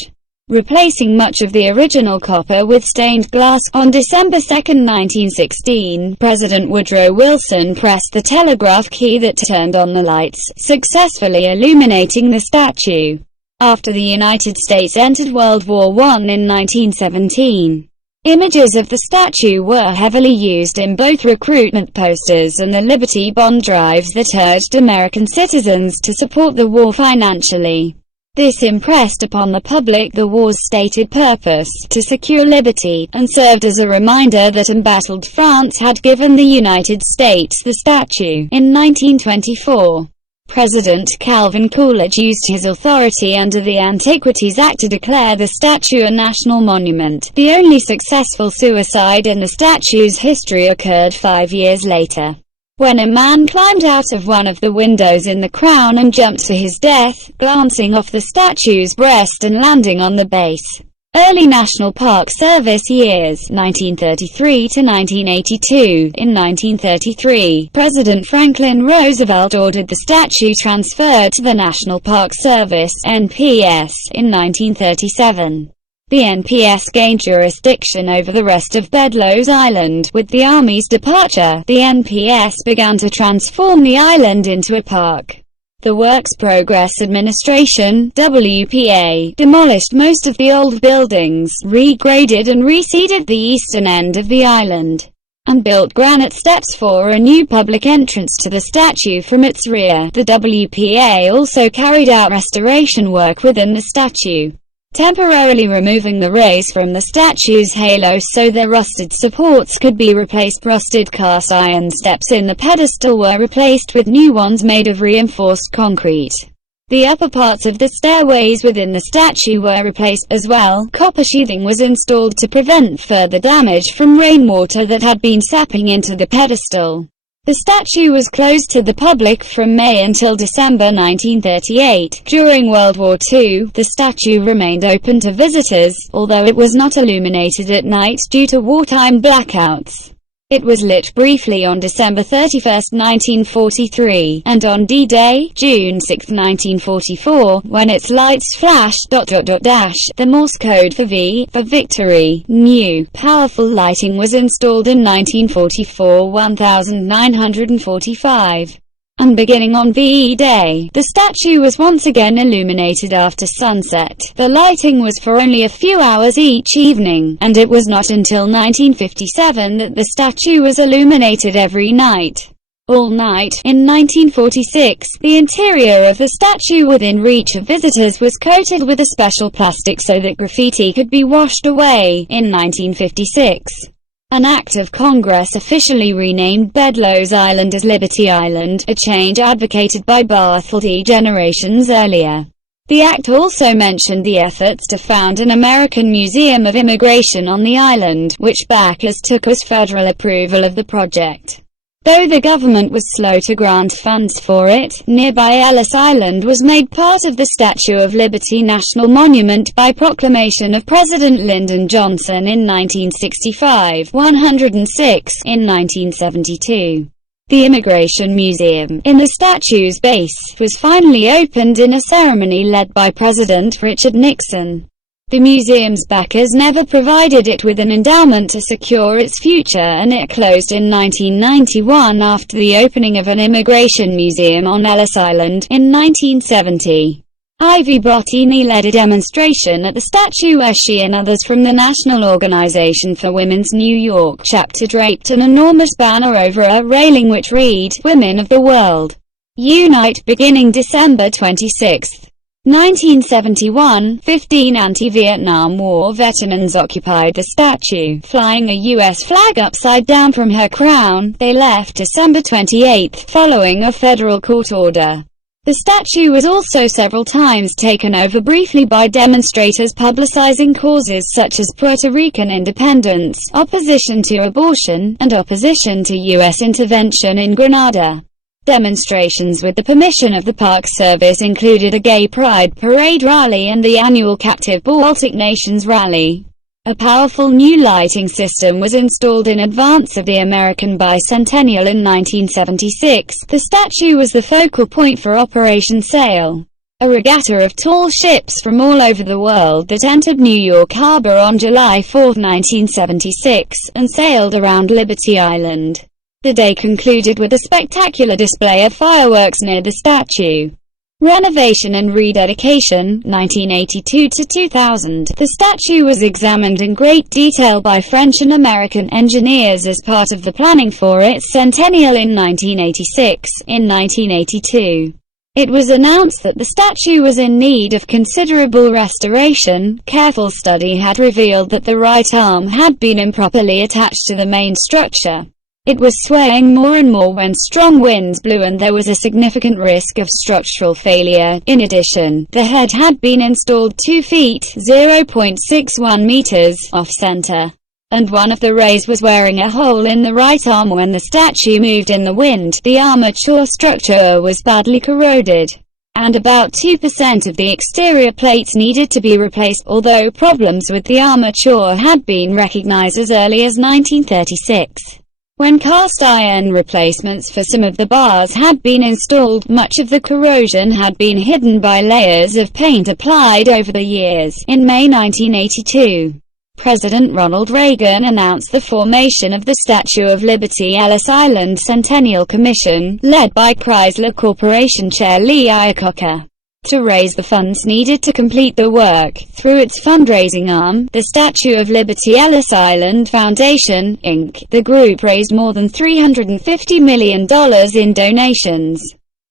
replacing much of the original copper with stained glass. On December 2, 1916, President Woodrow Wilson pressed the telegraph key that turned on the lights, successfully illuminating the statue. After the United States entered World War I in 1917, images of the statue were heavily used in both recruitment posters and the Liberty Bond drives that urged American citizens to support the war financially. This impressed upon the public the war's stated purpose, to secure liberty, and served as a reminder that embattled France had given the United States the statue. In 1924, President Calvin Coolidge used his authority under the Antiquities Act to declare the statue a national monument. The only successful suicide in the statue's history occurred 5 years later, when a man climbed out of one of the windows in the crown and jumped to his death, glancing off the statue's breast and landing on the base. Early National Park Service years, 1933 to 1982. In 1933, President Franklin Roosevelt ordered the statue transferred to the National Park Service, NPS, in 1937. The NPS gained jurisdiction over the rest of Bedloes Island. With the Army's departure, the NPS began to transform the island into a park. The Works Progress Administration, WPA, demolished most of the old buildings, regraded and reseeded the eastern end of the island, and built granite steps for a new public entrance to the statue from its rear. The WPA also carried out restoration work within the statue, temporarily removing the rays from the statue's halo so the rusted supports could be replaced. Rusted cast iron steps in the pedestal were replaced with new ones made of reinforced concrete. The upper parts of the stairways within the statue were replaced as well. Copper sheathing was installed to prevent further damage from rainwater that had been seeping into the pedestal. The statue was closed to the public from May until December 1938. During World War II, the statue remained open to visitors, although it was not illuminated at night due to wartime blackouts. It was lit briefly on December 31, 1943, and on D-Day, June 6, 1944, when its lights flashed ... The Morse code for V, for victory. New, powerful lighting was installed in 1944, 1945. And beginning on V-Day, the statue was once again illuminated after sunset. The lighting was for only a few hours each evening, and it was not until 1957 that the statue was illuminated every night. All night. In 1946, the interior of the statue within reach of visitors was coated with a special plastic so that graffiti could be washed away. In 1956, an act of Congress officially renamed Bedloes Island as Liberty Island, a change advocated by Bartholdi generations earlier. The act also mentioned the efforts to found an American Museum of Immigration on the island, which backers took as federal approval of the project. Though the government was slow to grant funds for it, nearby Ellis Island was made part of the Statue of Liberty National Monument by proclamation of President Lyndon Johnson in 1965, 106 in 1972. The Immigration Museum, in the statue's base, was finally opened in a ceremony led by President Richard Nixon. The museum's backers never provided it with an endowment to secure its future, and it closed in 1991 after the opening of an immigration museum on Ellis Island in 1970. Ivy Bottini led a demonstration at the statue where she and others from the National Organization for Women's New York chapter draped an enormous banner over a railing which read, "Women of the World, Unite," beginning December 26. 1971, 15 anti-Vietnam War veterans occupied the statue, flying a U.S. flag upside down from her crown. They left December 28, following a federal court order. The statue was also several times taken over briefly by demonstrators publicizing causes such as Puerto Rican independence, opposition to abortion, and opposition to U.S. intervention in Grenada. Demonstrations with the permission of the Park Service included a gay pride parade rally and the annual Captive Baltic Nations rally. A powerful new lighting system was installed in advance of the American bicentennial in 1976. The statue was the focal point for Operation Sail, a regatta of tall ships from all over the world that entered New York Harbor on July 4, 1976, and sailed around Liberty Island. The day concluded with a spectacular display of fireworks near the statue. Renovation and rededication, 1982 to 2000. The statue was examined in great detail by French and American engineers as part of the planning for its centennial in 1986. In 1982, it was announced that the statue was in need of considerable restoration. Careful study had revealed that the right arm had been improperly attached to the main structure. It was swaying more and more when strong winds blew, and there was a significant risk of structural failure. In addition, the head had been installed 2 feet (0.61 meters) off-center, and one of the rays was wearing a hole in the right arm when the statue moved in the wind. The armature structure was badly corroded, and about 2% of the exterior plates needed to be replaced, although problems with the armature had been recognized as early as 1936. When cast iron replacements for some of the bars had been installed, much of the corrosion had been hidden by layers of paint applied over the years. In May 1982, President Ronald Reagan announced the formation of the Statue of Liberty Ellis Island Centennial Commission, led by Chrysler Corporation Chair Lee Iacocca, to raise the funds needed to complete the work. Through its fundraising arm, the Statue of Liberty Ellis Island Foundation, Inc., the group raised more than $350 million in donations.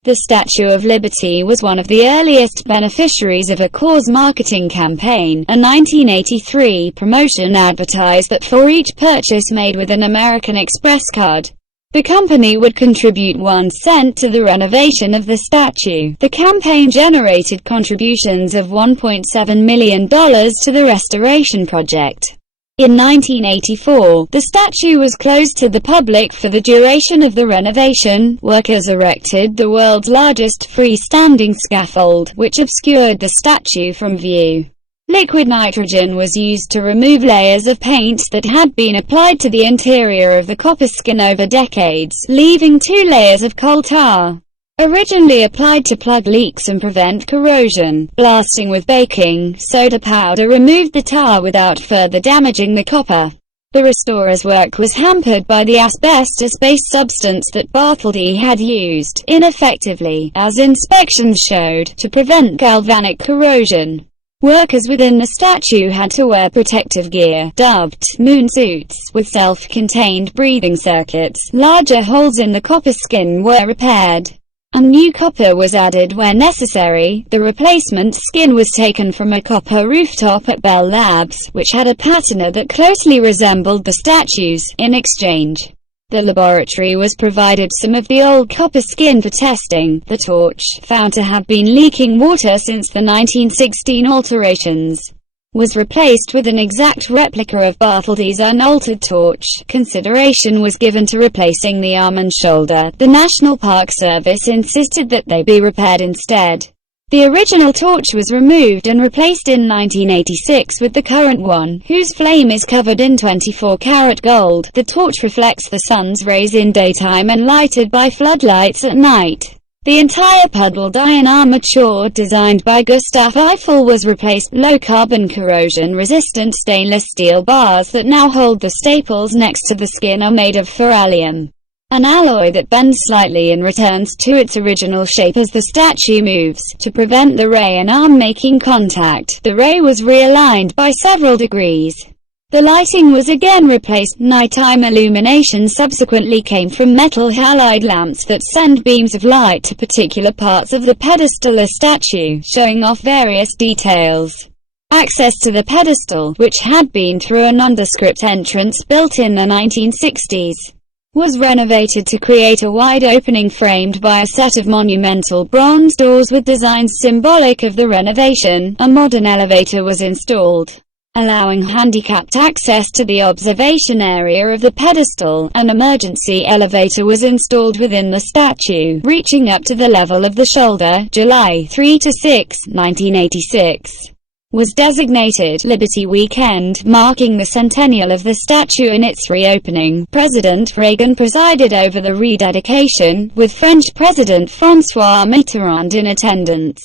The Statue of Liberty was one of the earliest beneficiaries of a cause marketing campaign. A 1983 promotion advertised that for each purchase made with an American Express card, the company would contribute 1 cent to the renovation of the statue. The campaign generated contributions of $1.7 million to the restoration project. In 1984, the statue was closed to the public for the duration of the renovation. Workers erected the world's largest freestanding scaffold, which obscured the statue from view. Liquid nitrogen was used to remove layers of paint that had been applied to the interior of the copper skin over decades, leaving 2 layers of coal tar, originally applied to plug leaks and prevent corrosion. Blasting with baking soda powder removed the tar without further damaging the copper. The restorer's work was hampered by the asbestos-based substance that Bartholdi had used, ineffectively, as inspections showed, to prevent galvanic corrosion. Workers within the statue had to wear protective gear, dubbed moon suits, with self-contained breathing circuits. Larger holes in the copper skin were repaired, and new copper was added where necessary. The replacement skin was taken from a copper rooftop at Bell Labs, which had a patina that closely resembled the statue's. In exchange, the laboratory was provided some of the old copper skin for testing. The torch, found to have been leaking water since the 1916 alterations, was replaced with an exact replica of Bartholdi's unaltered torch. Consideration was given to replacing the arm and shoulder. The National Park Service insisted that they be repaired instead. The original torch was removed and replaced in 1986 with the current one, whose flame is covered in 24-karat gold. The torch reflects the sun's rays in daytime and lighted by floodlights at night. The entire puddled iron armature, designed by Gustave Eiffel, was replaced. Low-carbon corrosion-resistant stainless steel bars that now hold the staples next to the skin are made of ferralium, an alloy that bends slightly and returns to its original shape as the statue moves. To prevent the ray and arm making contact, the ray was realigned by several degrees. The lighting was again replaced. Nighttime illumination subsequently came from metal halide lamps that send beams of light to particular parts of the pedestal or statue, showing off various details. Access to the pedestal, which had been through a nondescript entrance built in the 1960s, was renovated to create a wide opening framed by a set of monumental bronze doors with designs symbolic of the renovation. A modern elevator was installed, allowing handicapped access to the observation area of the pedestal. An emergency elevator was installed within the statue, reaching up to the level of the shoulder. July 3–6, 1986 was designated Liberty Weekend, marking the centennial of the statue and its reopening. President Reagan presided over the rededication, with French President François Mitterrand in attendance.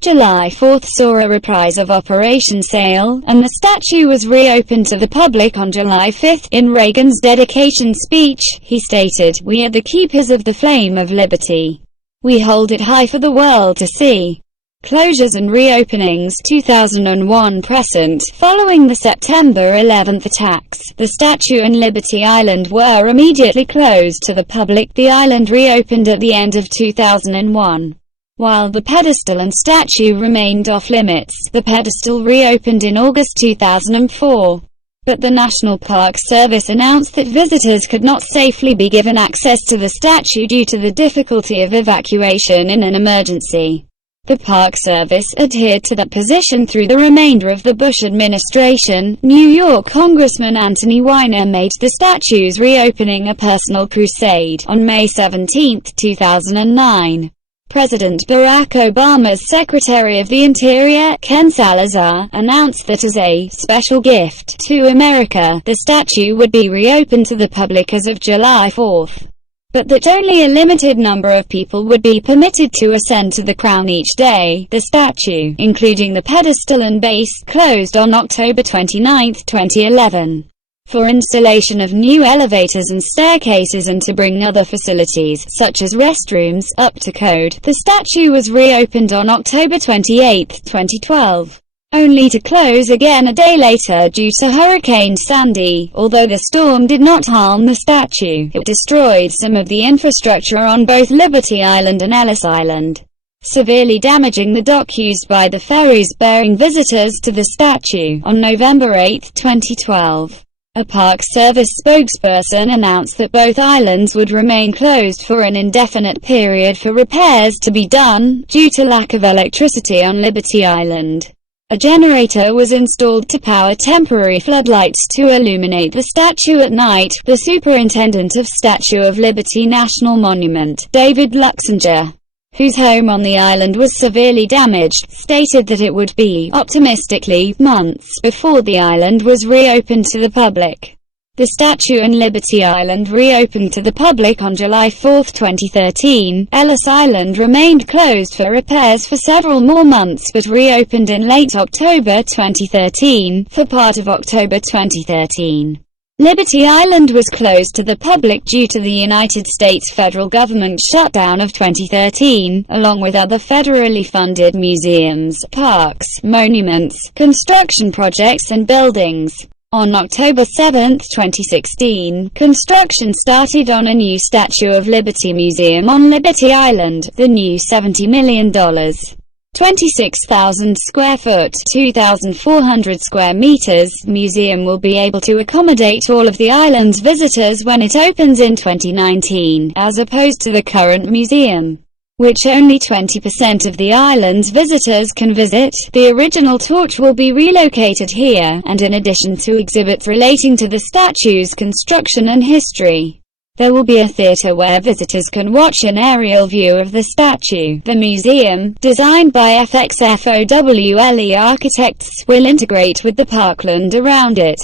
July 4 saw a reprise of Operation Sail, and the statue was reopened to the public on July 5. In Reagan's dedication speech, he stated, "We are the keepers of the flame of liberty. We hold it high for the world to see." Closures and reopenings. 2001 present. Following the September 11 attacks, the statue and Liberty Island were immediately closed to the public. The island reopened at the end of 2001. While the pedestal and statue remained off-limits, the pedestal reopened in August 2004. But the National Park Service announced that visitors could not safely be given access to the statue due to the difficulty of evacuation in an emergency. The Park Service adhered to that position through the remainder of the Bush administration. New York Congressman Anthony Weiner made the statue's reopening a personal crusade. On May 17, 2009. President Barack Obama's Secretary of the Interior, Ken Salazar, announced that as a special gift to America, the statue would be reopened to the public as of July 4, but that only a limited number of people would be permitted to ascend to the crown each day. The statue, including the pedestal and base, closed on October 29, 2011. For installation of new elevators and staircases and to bring other facilities, such as restrooms, up to code, the statue was reopened on October 28, 2012. Only to close again a day later due to Hurricane Sandy. Although the storm did not harm the statue, it destroyed some of the infrastructure on both Liberty Island and Ellis Island, severely damaging the dock used by the ferries bearing visitors to the statue. On November 8, 2012, a Park Service spokesperson announced that both islands would remain closed for an indefinite period for repairs to be done, due to lack of electricity on Liberty Island. A generator was installed to power temporary floodlights to illuminate the statue at night. The superintendent of Statue of Liberty National Monument, David Luxinger, whose home on the island was severely damaged, stated that it would be, optimistically, months before the island was reopened to the public. The statue and Liberty Island reopened to the public on July 4, 2013. Ellis Island remained closed for repairs for several more months but reopened in late October 2013, for part of October 2013. Liberty Island was closed to the public due to the United States federal government shutdown of 2013, along with other federally funded museums, parks, monuments, construction projects and buildings. On October 7, 2016, construction started on a new Statue of Liberty museum on Liberty Island. The new $70 million, 26,000 square foot, 2,400 square meters museum will be able to accommodate all of the island's visitors when it opens in 2019, as opposed to the current museum, which only 20% of the island's visitors can visit. The original torch will be relocated here, and in addition to exhibits relating to the statue's construction and history, there will be a theater where visitors can watch an aerial view of the statue. The museum, designed by FXFOWLE architects, will integrate with the parkland around it.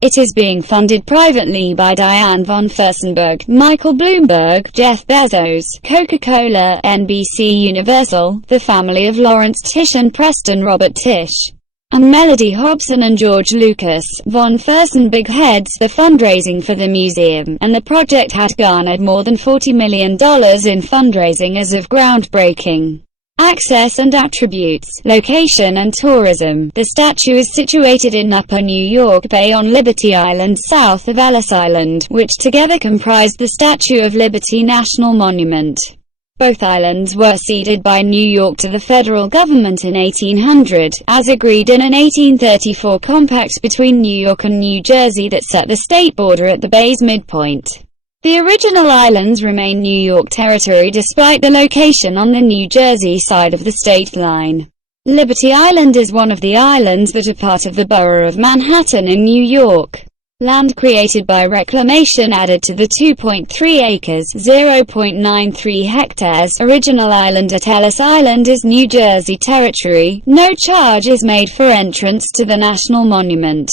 It is being funded privately by Diane von Furstenberg, Michael Bloomberg, Jeff Bezos, Coca-Cola, NBC Universal, the family of Lawrence Tisch and Preston Robert Tisch, and Melody Hobson and George Lucas. Von Furstenberg heads the fundraising for the museum, and the project had garnered more than $40 million in fundraising as of groundbreaking. Access and attributes, location and tourism. The statue is situated in Upper New York Bay on Liberty Island south of Ellis Island, which together comprise the Statue of Liberty National Monument. Both islands were ceded by New York to the federal government in 1800, as agreed in an 1834 compact between New York and New Jersey that set the state border at the bay's midpoint. The original islands remain New York territory despite the location on the New Jersey side of the state line. Liberty Island is one of the islands that are part of the borough of Manhattan in New York. Land created by reclamation added to the 2.3 acres (0.93 hectares) original island at Ellis Island is New Jersey territory. No charge is made for entrance to the national monument,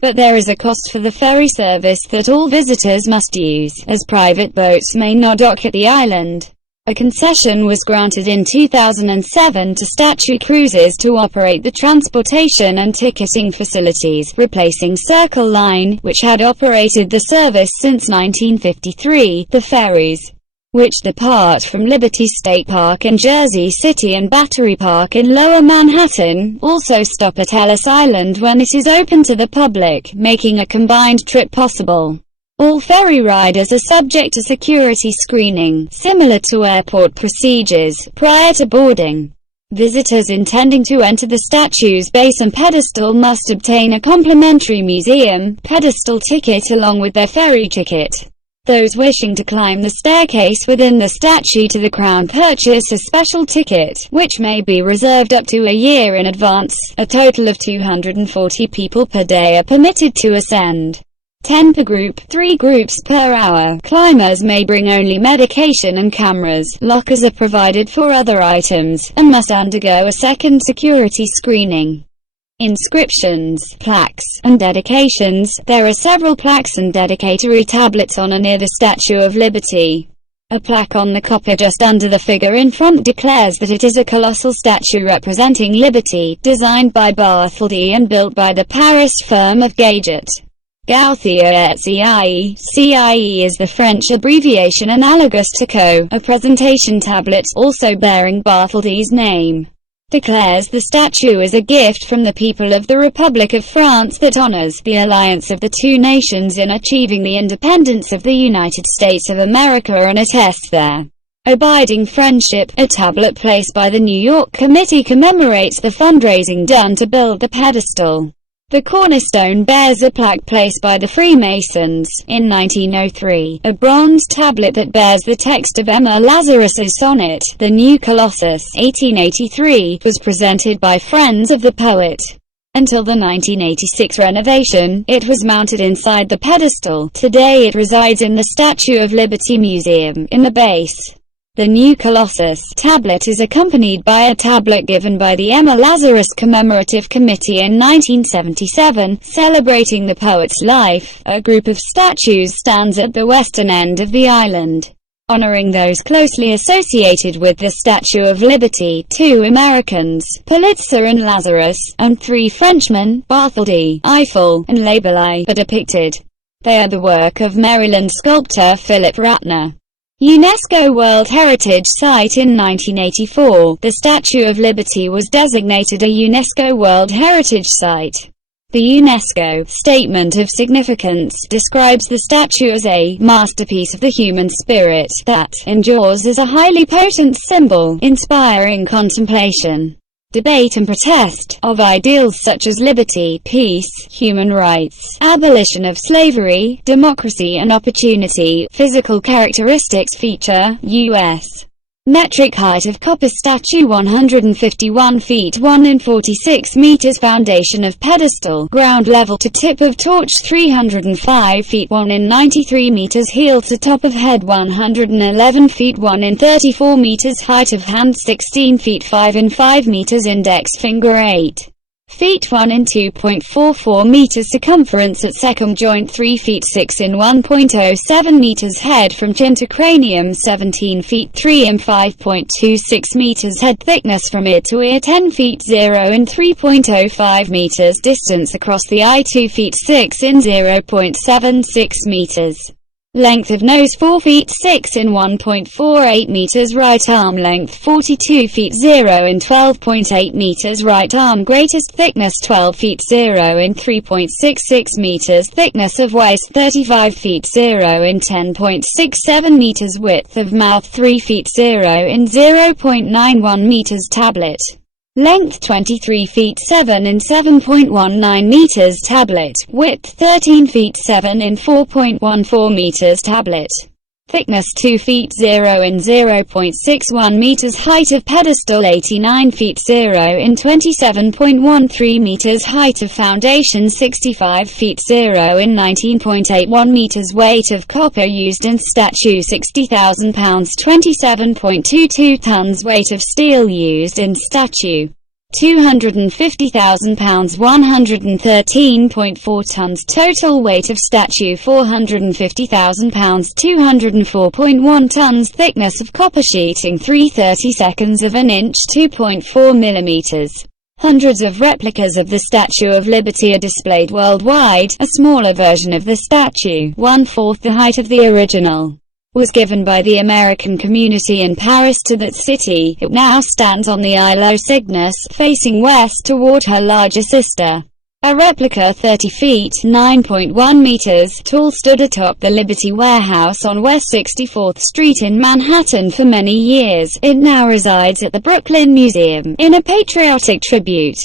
but there is a cost for the ferry service that all visitors must use, as private boats may not dock at the island. A concession was granted in 2007 to Statue Cruises to operate the transportation and ticketing facilities, replacing Circle Line, which had operated the service since 1953. The ferries, which depart from Liberty State Park in Jersey City and Battery Park in Lower Manhattan, also stop at Ellis Island when it is open to the public, making a combined trip possible. All ferry riders are subject to security screening, similar to airport procedures, prior to boarding. Visitors intending to enter the statue's base and pedestal must obtain a complimentary museum pedestal ticket along with their ferry ticket. Those wishing to climb the staircase within the statue to the crown purchase a special ticket, which may be reserved up to a year in advance. A total of 240 people per day are permitted to ascend. 10 per group, 3 groups per hour. Climbers may bring only medication and cameras. Lockers are provided for other items, and must undergo a second security screening. Inscriptions, plaques, and dedications. There are several plaques and dedicatory tablets on or near the Statue of Liberty. A plaque on the copper just under the figure in front declares that it is a colossal statue representing liberty, designed by Bartholdi and built by the Paris firm of Gaget. Gauthier et Cie. CIE is the French abbreviation analogous to CO. A presentation tablet, also bearing Bartholdi's name, declares the statue is a gift from the people of the Republic of France that honors the alliance of the two nations in achieving the independence of the United States of America and attests their abiding friendship. A tablet placed by the New York Committee commemorates the fundraising done to build the pedestal. The cornerstone bears a plaque placed by the Freemasons in 1903. A bronze tablet that bears the text of Emma Lazarus's sonnet, The New Colossus, 1883, was presented by friends of the poet. Until the 1986 renovation, it was mounted inside the pedestal. Today it resides in the Statue of Liberty Museum, in the base. The New Colossus tablet is accompanied by a tablet given by the Emma Lazarus Commemorative Committee in 1977, celebrating the poet's life. A group of statues stands at the western end of the island, honoring those closely associated with the Statue of Liberty. 2 Americans, Pulitzer and Lazarus, and 3 Frenchmen, Bartholdi, Eiffel, and Laboulaye, are depicted. They are the work of Maryland sculptor Philip Ratner. UNESCO World Heritage Site in 1984, the Statue of Liberty was designated a UNESCO World Heritage Site. The UNESCO Statement of Significance describes the statue as a masterpiece of the human spirit that endures as a highly potent symbol, inspiring contemplation, debate and protest, of ideals such as liberty, peace, human rights, abolition of slavery, democracy and opportunity. Physical characteristics feature, U.S. metric height of copper statue 151 feet 1 in 46 meters. Foundation of pedestal, ground level to tip of torch 305 feet 1 in 93 meters. Heel to top of head 111 feet 1 in 34 meters. Height of hand 16 feet 5 in 5 meters. Index finger 8 feet 1 in 2.44 meters. Circumference at second joint 3 feet 6 in 1.07 meters. Head from chin to cranium 17 feet 3 in 5.26 meters. Head thickness from ear to ear 10 feet 0 in 3.05 meters. Distance across the eye 2 feet 6 in 0.76 meters. Length of nose 4 feet 6 in 1.48 meters, right arm length 42 feet 0 in 12.8 meters, right arm greatest thickness 12 feet 0 in 3.66 meters, thickness of waist 35 feet 0 in 10.67 meters, width of mouth 3 feet 0 in 0.91 meters, tablet. Length 23 feet 7 in 7.19 meters, tablet. Width 13 feet 7 in 4.14 meters, tablet. Thickness 2 feet 0 in 0.61 meters, height of pedestal 89 feet 0 in 27.13 meters, height of foundation 65 feet 0 in 19.81 meters, weight of copper used in statue 60,000 pounds 27.22 tons, weight of steel used in statue 250,000 pounds 113.4 tons, total weight of statue 450,000 pounds 204.1 tons, thickness of copper sheeting 3/32 of an inch 2.4 millimeters. Hundreds of replicas of the Statue of Liberty are displayed worldwide. A smaller version of the statue, 1/4 the height of the original, was given by the American community in Paris to that city. It now stands on the Isle aux Cygnes, facing west toward her larger sister. A replica 30 feet (9.1 meters) tall stood atop the Liberty Warehouse on West 64th Street in Manhattan for many years. It now resides at the Brooklyn Museum, in a patriotic tribute.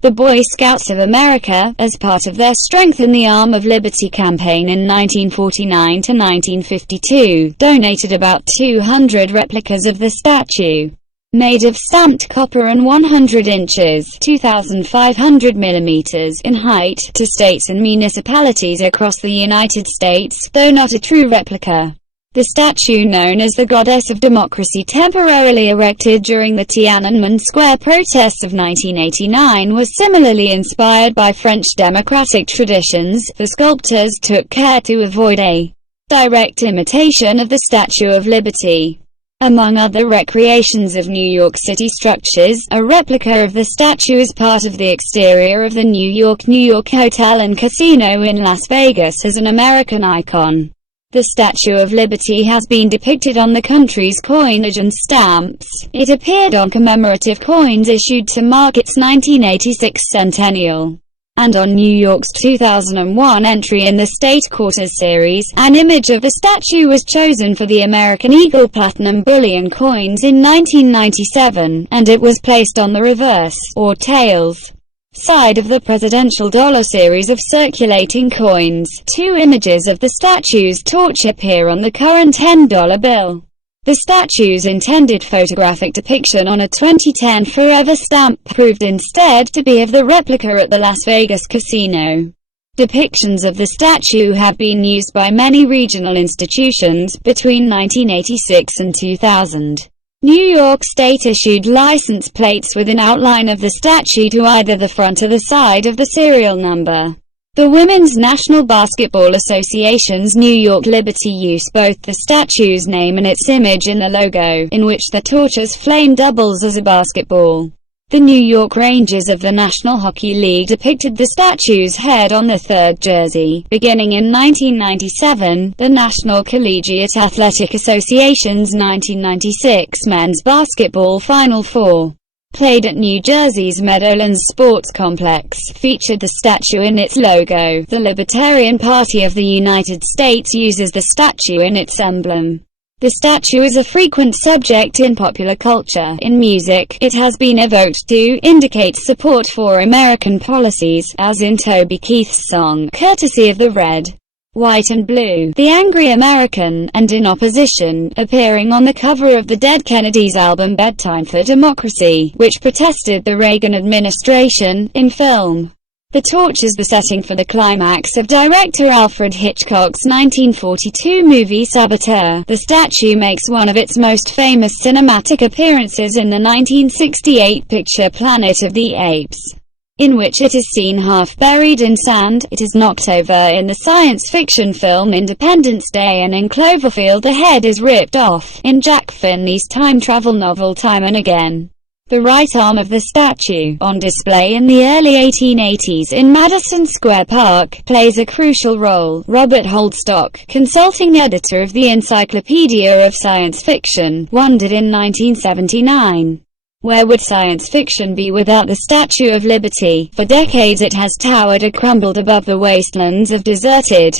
The Boy Scouts of America, as part of their Strengthen the Arm of Liberty campaign in 1949 to 1952, donated about 200 replicas of the statue, made of stamped copper and 100 inches (2,500 millimeters) in height, to states and municipalities across the United States, though not a true replica. The statue, known as the Goddess of Democracy, temporarily erected during the Tiananmen Square protests of 1989, was similarly inspired by French democratic traditions. The sculptors took care to avoid a direct imitation of the Statue of Liberty. Among other recreations of New York City structures, a replica of the statue is part of the exterior of the New York Hotel and Casino in Las Vegas as an American icon. The Statue of Liberty has been depicted on the country's coinage and stamps. It appeared on commemorative coins issued to mark its 1986 centennial, and on New York's 2001 entry in the State Quarters series. An image of the statue was chosen for the American Eagle Platinum Bullion coins in 1997, and it was placed on the reverse, or tails, side of the presidential dollar series of circulating coins. Two images of the statue's torch appear on the current $10 bill. The statue's intended photographic depiction on a 2010 Forever stamp proved instead to be of the replica at the Las Vegas casino. Depictions of the statue have been used by many regional institutions between 1986 and 2000. New York State issued license plates with an outline of the statue to either the front or the side of the serial number. The Women's National Basketball Association's New York Liberty used both the statue's name and its image in the logo, in which the torch's flame doubles as a basketball. The New York Rangers of the National Hockey League depicted the statue's head on the third jersey. Beginning in 1997, the National Collegiate Athletic Association's 1996 men's basketball Final Four, played at New Jersey's Meadowlands Sports Complex, featured the statue in its logo. The Libertarian Party of the United States uses the statue in its emblem. The statue is a frequent subject in popular culture. In music, it has been evoked to indicate support for American policies, as in Toby Keith's song, courtesy of the Red, White and Blue, The Angry American, and in opposition, appearing on the cover of the Dead Kennedys album Bedtime for Democracy, which protested the Reagan administration. In film, the torch is the setting for the climax of director Alfred Hitchcock's 1942 movie Saboteur. The statue makes one of its most famous cinematic appearances in the 1968 picture Planet of the Apes, in which it is seen half buried in sand. It is knocked over in the science fiction film Independence Day, and in Cloverfield the head is ripped off in Jack Finney's time travel novel Time and Again. The right arm of the statue, on display in the early 1880s in Madison Square Park, plays a crucial role. Robert Holdstock, consulting editor of the Encyclopedia of Science Fiction, wondered in 1979, where would science fiction be without the Statue of Liberty? For decades it has towered or crumbled above the wastelands of deserted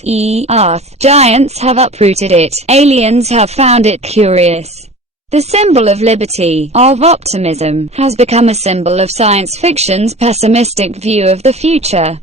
Earth. Giants have uprooted it. Aliens have found it curious. The symbol of liberty, of optimism, has become a symbol of science fiction's pessimistic view of the future.